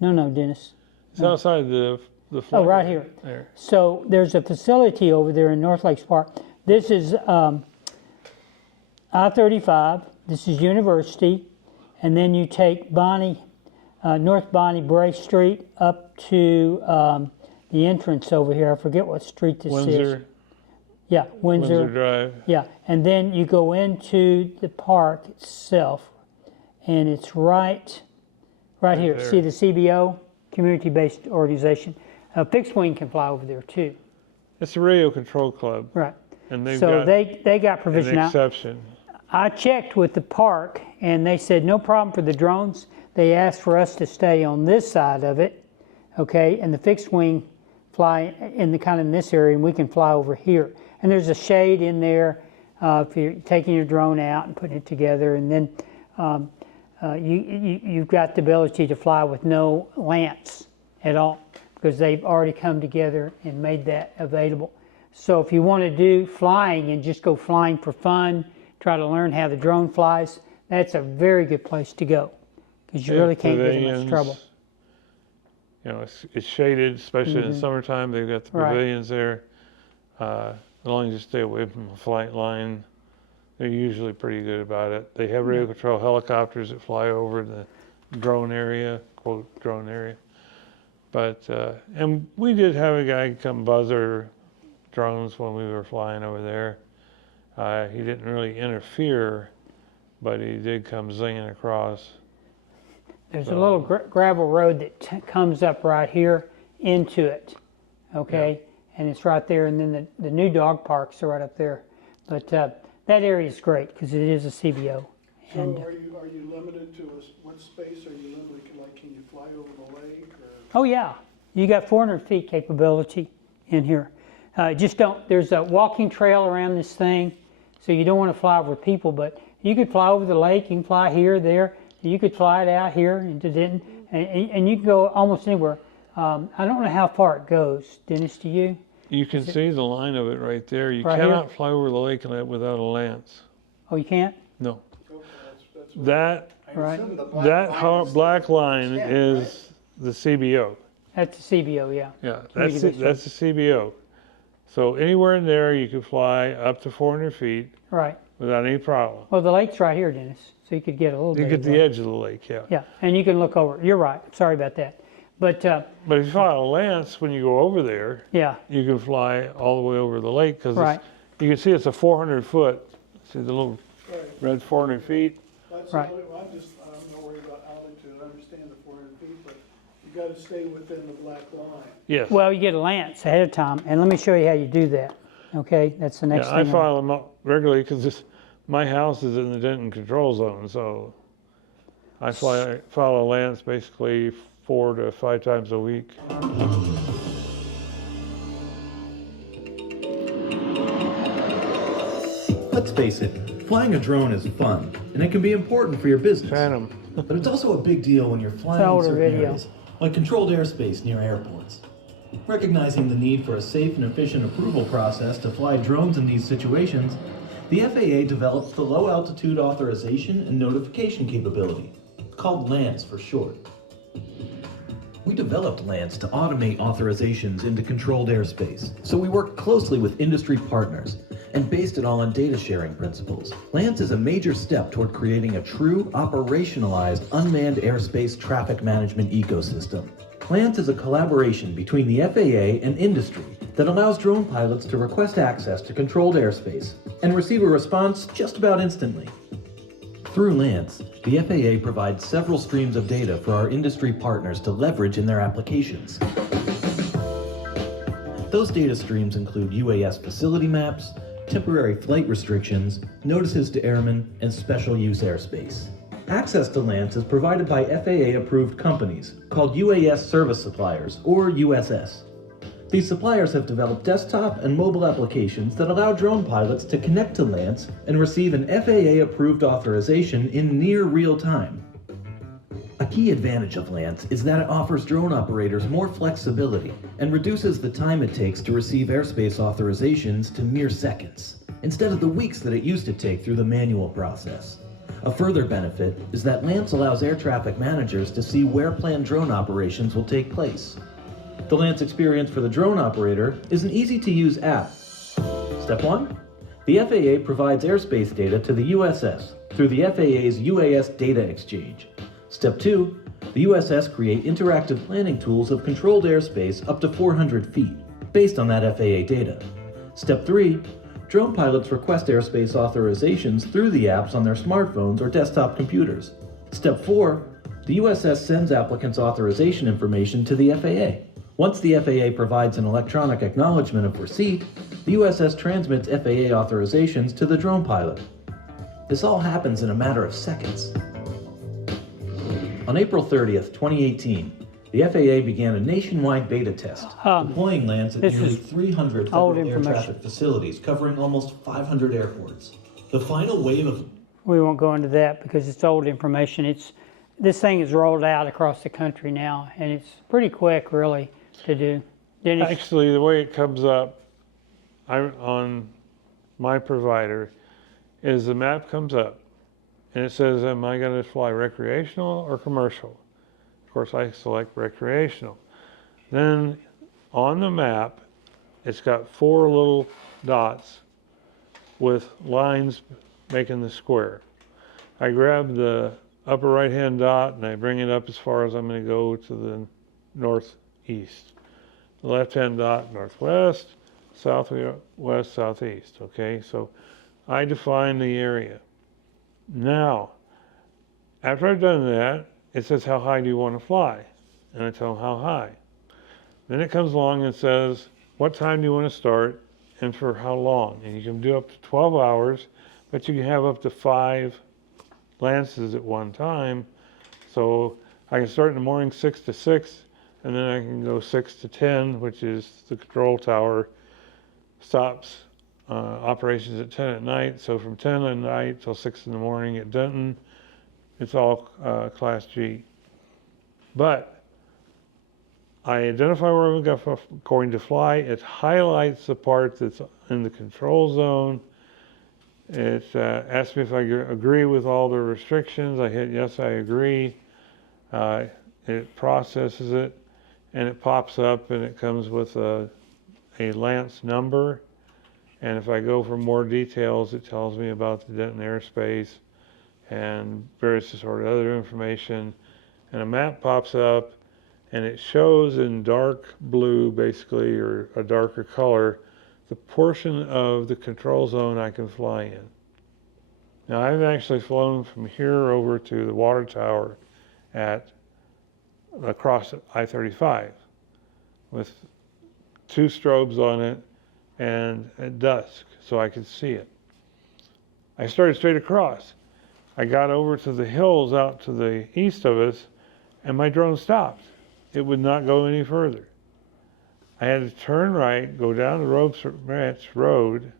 No, Dennis. It's outside the Oh, flight right line. here. There. So there's a facility over there in North Lakes Park. This is I-35. This is University, and then you take North Bonnie Bray Street up to the entrance over here. I forget what street this is. Windsor. Yeah, Windsor Drive. Yeah, and then you go into the park itself, and it's right here. there. See the CBO, community-based organization. Fixed wing can fly over there too. It's a radio control club, Right. and they've So got they got provision an out. exception. I checked with the park, and they said no problem for the drones. They asked for us to stay on this side of it, okay, and the fixed wing fly in the kind of in this area, and we can fly over here. And there's a shade in there if you're taking your drone out and putting it together, and then you've got the ability to fly with no lance at all because they've already come together and made that available. So if you want to do flying and just go flying for fun, try to learn how the drone flies, that's a very good place to go because you really can't get in much Pavilions, trouble. You know, it's shaded, especially in the summertime. They've got the Right. pavilions there. As long as you stay away from the flight line, they're usually pretty good about it. They have radio control helicopters that fly over the drone area, quote, drone area. But, and we did have a guy come buzzer drones when we were flying over there. He didn't really interfere, but he did come zinging across. There's a little gravel road that comes up right here into it, okay? And it's right there, and then the new dog parks are right up there. But that area is great because it is a CBO. So And, are you limited to what space are you limited, like, can you fly over the lake or? oh yeah, you got 400 feet capability in here. Just don't, there's a walking trail around this thing, so you don't want to fly over people, but you could fly over the lake, you can fly here, there, you could fly it out here into Denton, and you can go almost anywhere. I don't know how far it goes, Dennis, do you? You can see the line of it right there. You Right here? cannot fly over the lake without a lance. Oh, you can't? No. Okay, that's what- That Right. black line is the CBO. That's the CBO, yeah. Yeah, Community-based that's the CBO. So anywhere in there you can fly up to 400 feet Right. without any problem. Well, the lake's right here, Dennis, so you could get a little You bit get of the that. edge of the lake, yeah. Yeah, and you can look over. You're right. Sorry about that. But But if you fly a lance, when you go over there, yeah, you can fly all the way over the lake because Right. you can see it's a 400 foot. See the little Right. red 400 feet? That's Right. I'm not worried about altitude, I understand the 400 feet, but you gotta stay within the black line. Yes. well, you get a lance ahead of time, and let me show you how you do that. Okay, that's the next Yeah, I thing. file them up regularly because my house is in the Denton control zone, so I file a lance basically 4 to 5 times a week. Let's face it, flying a drone is fun, and it can be important for your business. Phantom. But it's also a big deal when you're flying It's an in older certain video. areas, like controlled airspace near airports. Recognizing the need for a safe and efficient approval process to fly drones in these situations, the FAA developed the Low Altitude Authorization and Notification capability, called LANC for short. We developed LANC to automate authorizations into controlled airspace, so we worked closely with industry partners and based it all on data sharing principles. Lance is a major step toward creating a true, operationalized, unmanned airspace traffic management ecosystem. Lance is a collaboration between the FAA and industry that allows drone pilots to request access to controlled airspace and receive a response just about instantly. Through Lance, the FAA provides several streams of data for our industry partners to leverage in their applications. Those data streams include UAS facility maps, temporary flight restrictions, notices to airmen, and special use airspace. Access to Lance is provided by FAA-approved companies called UAS Service Suppliers, or USS. These suppliers have developed desktop and mobile applications that allow drone pilots to connect to Lance and receive an FAA-approved authorization in near real time. A key advantage of Lance is that it offers drone operators more flexibility and reduces the time it takes to receive airspace authorizations to mere seconds, instead of the weeks that it used to take through the manual process. A further benefit is that Lance allows air traffic managers to see where planned drone operations will take place. The Lance experience for the drone operator is an easy-to-use app. Step 1. The FAA provides airspace data to the USS through the FAA's UAS Data Exchange. Step 2. The USS create interactive planning tools of controlled airspace up to 400 feet, based on that FAA data. Step 3. Drone pilots request airspace authorizations through the apps on their smartphones or desktop computers. Step 4. The USS sends applicants' authorization information to the FAA. Once the FAA provides an electronic acknowledgement of receipt, the USS transmits FAA authorizations to the drone pilot. This all happens in a matter of seconds. On April 30th, 2018, the FAA began a nationwide beta test, deploying Lance at this nearly is 300 old federal air information. traffic facilities covering almost 500 airports. The final wave of We won't go into that because it's old information. This thing is rolled out across the country now, and it's pretty quick, really, to do. Dennis, Actually, the way it comes up on my provider is the map comes up and it says, am I going to fly recreational or commercial? Of course, I select recreational. Then on the map, it's got 4 little dots with lines making the square. I grab the upper right-hand dot and I bring it up as far as I'm going to go to the northeast. The left-hand dot, northwest, southwest, southeast. Okay, so I define the area. Now, after I've done that, it says, how high do you want to fly? And I tell them how high. Then it comes along and says, what time do you want to start and for how long? And you can do up to 12 hours, but you can have up to 5 lances at one time. So I can start in the morning 6 to 6, and then I can go 6 to 10, which is the control tower stops operations at 10 at night. So from 10 at night till 6 in the morning at Denton, it's all Class G. But I identify where I'm going to fly. It highlights the part that's in the control zone. It asks me if I agree with all the restrictions. I hit yes, I agree. It processes it, and it pops up, and it comes with a Lance number. And if I go for more details, it tells me about the Denton airspace and various sort of other information. And a map pops up, and it shows in dark blue, basically, or a darker color, the portion of the control zone I can fly in. Now, I've actually flown from here over to the water tower across I-35 with 2 strobes on it and at dusk, so I could see it. I started straight across. I got over to the hills out to the east of us, and my drone stopped. It would not go any further. I had to turn right, go down the Robeson Road,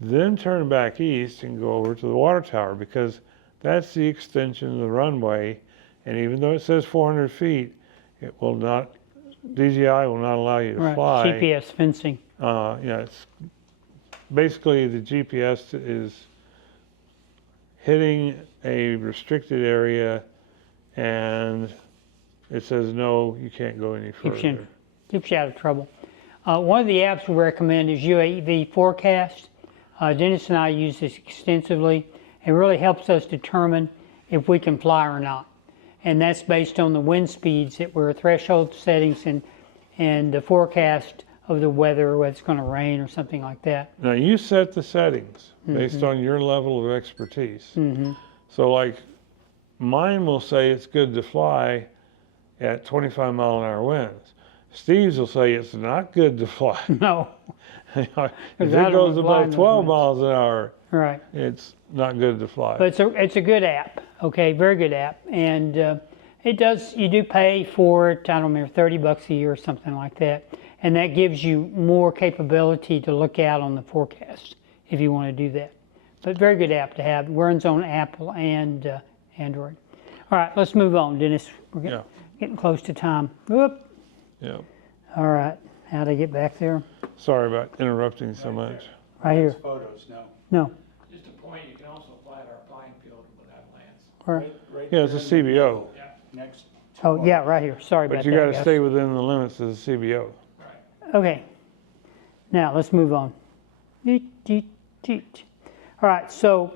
then turn back east and go over to the water tower, because that's the extension of the runway. And even though it says 400 feet, it will not, DJI will not allow you to right, fly. GPS fencing. It's basically the GPS is hitting a restricted area, and it says no, you can't go any further. Keeps you out of trouble. One of the apps we recommend is UAV Forecast. Dennis and I use this extensively. It really helps us determine if we can fly or not. And that's based on the wind speeds that were threshold settings and the forecast of the weather, whether it's going to rain or something like that. Now you set the settings based on your level of expertise. So like mine will say it's good to fly at 25-mile-an-hour winds. Steve's will say it's not good to fly. No, If I it don't goes wanna fly in above those 12 winds. miles an hour, right. it's not good to fly. But it's a good app, okay, very good app. And you do pay for it, I don't remember, $30 a year or something like that. And that gives you more capability to look out on the forecast if you want to do that. But very good app to have. It runs on Apple and Android. All right, let's move on, Dennis. We're getting close to time. Whoop. Yeah. All right, how'd I get back there? Sorry about interrupting so much. Right here. That's photos, no. No. Just a point, you can also fly at our flying field without lands. Where? Right Yeah, it's a there in the CBO. middle, Yeah. Next. Oh, yeah, right here. Sorry about But that. you got to guys. stay within the limits of the CBO. Okay, now let's move on. Deet, deet, deet. All right, so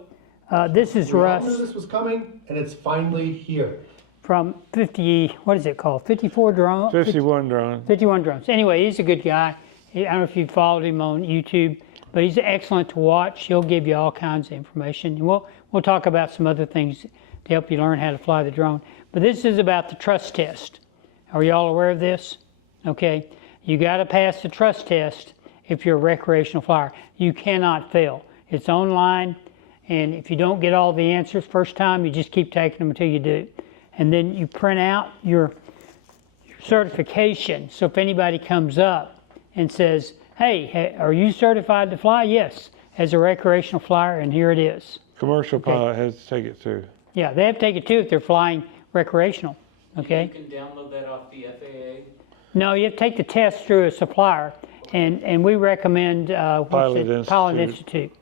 this is We all knew Russ this was coming, and it's finally here. from 50, what is it called? 54 drone? 51 drone. 51 drones. Anyway, he's a good guy. I don't know if you've followed him on YouTube, but he's excellent to watch. He'll give you all kinds of information. And we'll talk about some other things to help you learn how to fly the drone. But this is about the trust test. Are you all aware of this? Okay. You got to pass the trust test if you're a recreational flyer. You cannot fail. It's online, and if you don't get all the answers first time, you just keep taking them until you do. And then you print out your certification. So if anybody comes up and says, hey, are you certified to fly? Yes, as a recreational flyer, and here it is. Commercial pilot has to take it too. Yeah, they have to take it too if they're flying recreational, okay? You can download that off the FAA. No, you have to take the test through a supplier, and we recommend Pilot Institute.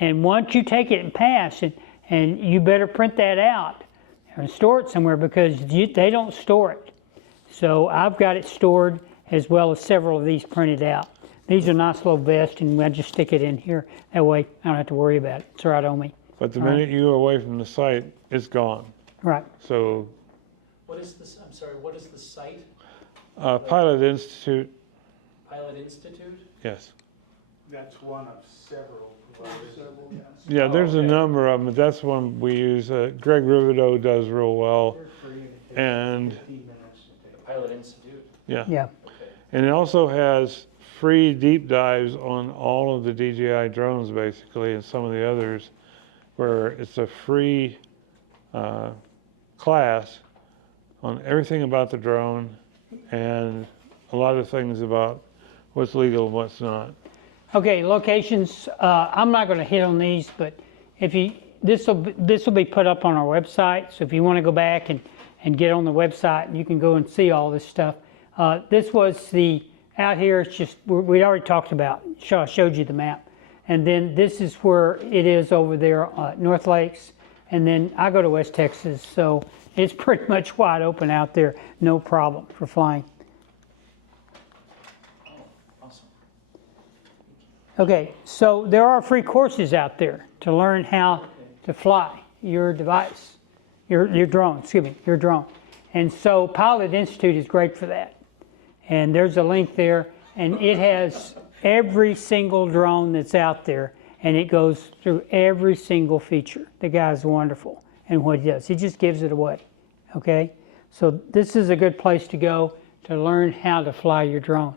And once you take it and pass it, and you better print that out and store it somewhere because they don't store it. So I've got it stored as well as several of these printed out. These are nice little vests, and I just stick it in here. That way I don't have to worry about it. It's right on me. But the minute you go away from the site, it's gone. Right. So What is this, I'm sorry, what is the site? Pilot Institute, Pilot Institute? yes. That's one of several providers. Several, yes. Yeah, there's a number of them, but that's one we use. Greg Rivido does real well. They're free, and it takes And 15 minutes to The take. Pilot Institute? yeah. Yeah. And it also has free deep dives on all of the DJI drones, basically, and some of the others, where it's a free class on everything about the drone and a lot of things about what's legal and what's not. Okay, locations. I'm not going to hit on these, but if you this will be put up on our website. So if you want to go back and get on the website, you can go and see all this stuff. This was out here. It's just we already talked about. I showed you the map, and then this is where it is over there, North Lakes, and then I go to West Texas, so it's pretty much wide open out there. No problem for flying. Awesome. Okay, so there are free courses out there to learn how to fly your device, your drone, your drone. And so Pilot Institute is great for that. And there's a link there, and it has every single drone that's out there, and it goes through every single feature. The guy's wonderful and what he does. He just gives it away, okay? So this is a good place to go to learn how to fly your drone,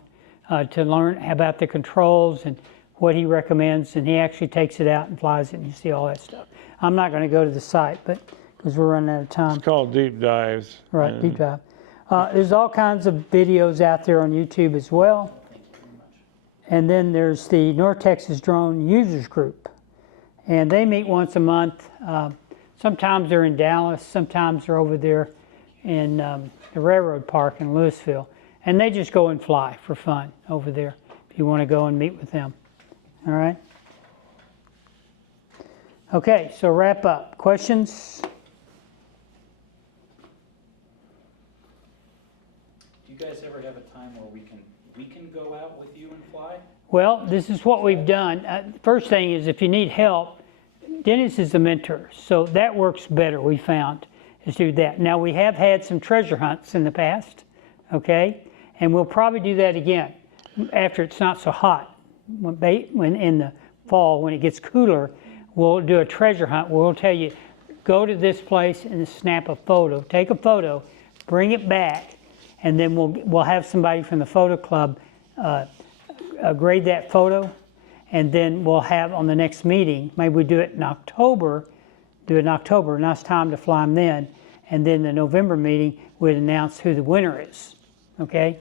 to learn about the controls and what he recommends, and he actually takes it out and flies it, and you see all that stuff. I'm not going to go to the site, but because we're running out of time. It's called deep dives. Right, and deep dive. There's all kinds of videos out there on YouTube as well. And then there's the North Texas Drone Users Group. And they meet once a month. Sometimes they're in Dallas, sometimes they're over there in the Railroad Park in Louisville. And they just go and fly for fun over there if you want to go and meet with them. All right? Okay, so wrap up. Questions? Do you guys ever have a time where we can go out with you and Well, this is what we've done. First thing is if you need help, Dennis is the mentor, so that works better, we found, is do that. Now, we have had some treasure hunts in the past, okay? And we'll probably do that again after it's not so hot. When in the fall, when it gets cooler, we'll do a treasure hunt where we'll tell you, go to this place and snap a photo. Take a photo, bring it back, and then we'll have somebody from the photo club grade that photo, and then we'll have on the next meeting, maybe we do it in October, now it's time to fly them then, and then the November meeting, we'd announce who the winner is, okay?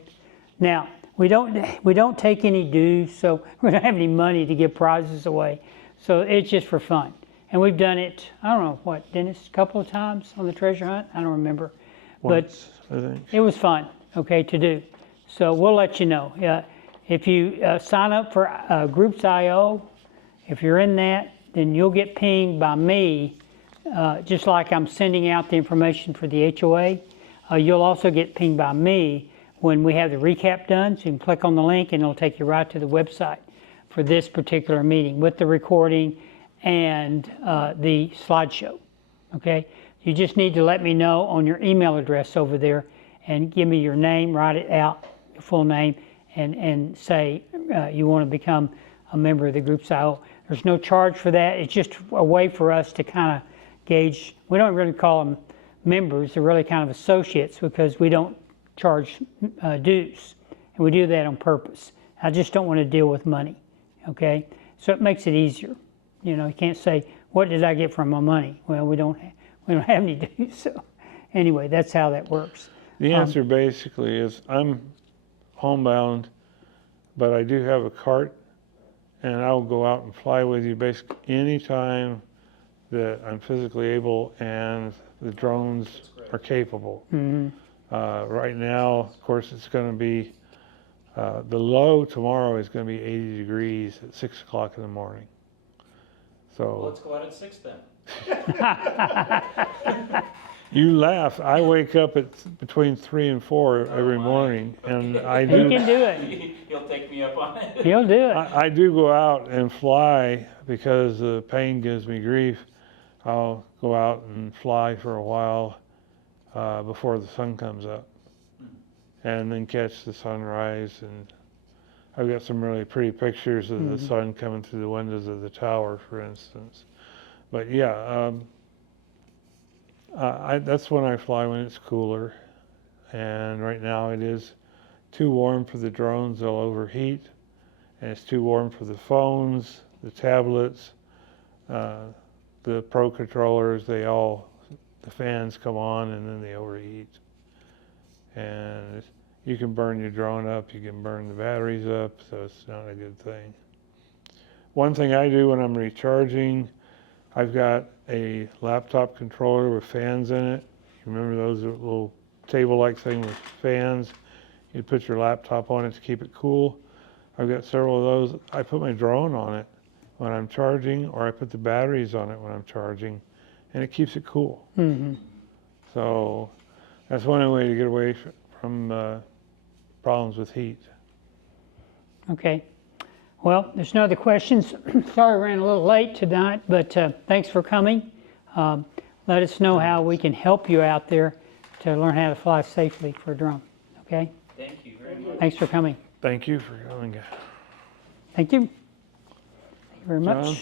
Now, we don't take any dues, so we don't have any money to give prizes away, so it's just for fun. And we've done it, I don't know, what, Dennis, a couple of times on the treasure hunt? I don't remember. Once, I think. It was fun, okay, to do. So we'll let you know. If you sign up for Groups.io, if you're in that, then you'll get pinged by me, just like I'm sending out the information for the HOA. You'll also get pinged by me when we have the recap done. So you can click on the link and it'll take you right to the website for this particular meeting with the recording and the slideshow, okay? You just need to let me know on your email address over there and give me your name, write it out, your full name, and say you want to become a member of the Groups.io. There's no charge for that. It's just a way for us to kind of gauge. We don't really call them members. They're really kind of associates because we don't charge dues. And we do that on purpose. I just don't want to deal with money, okay? So it makes it easier. You know, you can't say, what did I get from my money? Well, we don't have any dues. So anyway, that's how that works. The answer basically is I'm homebound, but I do have a cart, and I'll go out and fly with you basically anytime that I'm physically able and the drones are capable. Mm-hmm. Right now, of course, it's going to be, the low tomorrow is going to be 80 degrees at 6 o'clock in the morning. Well, So let's go out at 6 then. you laugh. I wake up at between 3 and 4 every morning, and I He do. can do it. He'll take me up on it. He'll do it. I do go out and fly because the pain gives me grief. I'll go out and fly for a while before the sun comes up, and then catch the sunrise. And I've got some really pretty pictures of the sun coming through the windows of the tower, for instance. But yeah, that's when I fly when it's cooler. And right now it is too warm for the drones, they'll overheat. And it's too warm for the phones, the tablets, the Pro controllers, the fans come on and then they overheat. And you can burn your drone up, you can burn the batteries up, so it's not a good thing. One thing I do when I'm recharging, I've got a laptop controller with fans in it. You remember those little table-like thing with fans? You put your laptop on it to keep it cool. I've got several of those. I put my drone on it when I'm charging, or I put the batteries on it when I'm charging, and it keeps it cool. Mm-hmm. So that's one way to get away from problems with heat. Okay. Well, there's no other questions. Sorry, ran a little late tonight, but thanks for coming. Let us know how we can help you out there to learn how to fly safely for a drone. Okay? Thank you very much. Thanks for coming. Thank you for coming. Thank you. Thank you very much. John?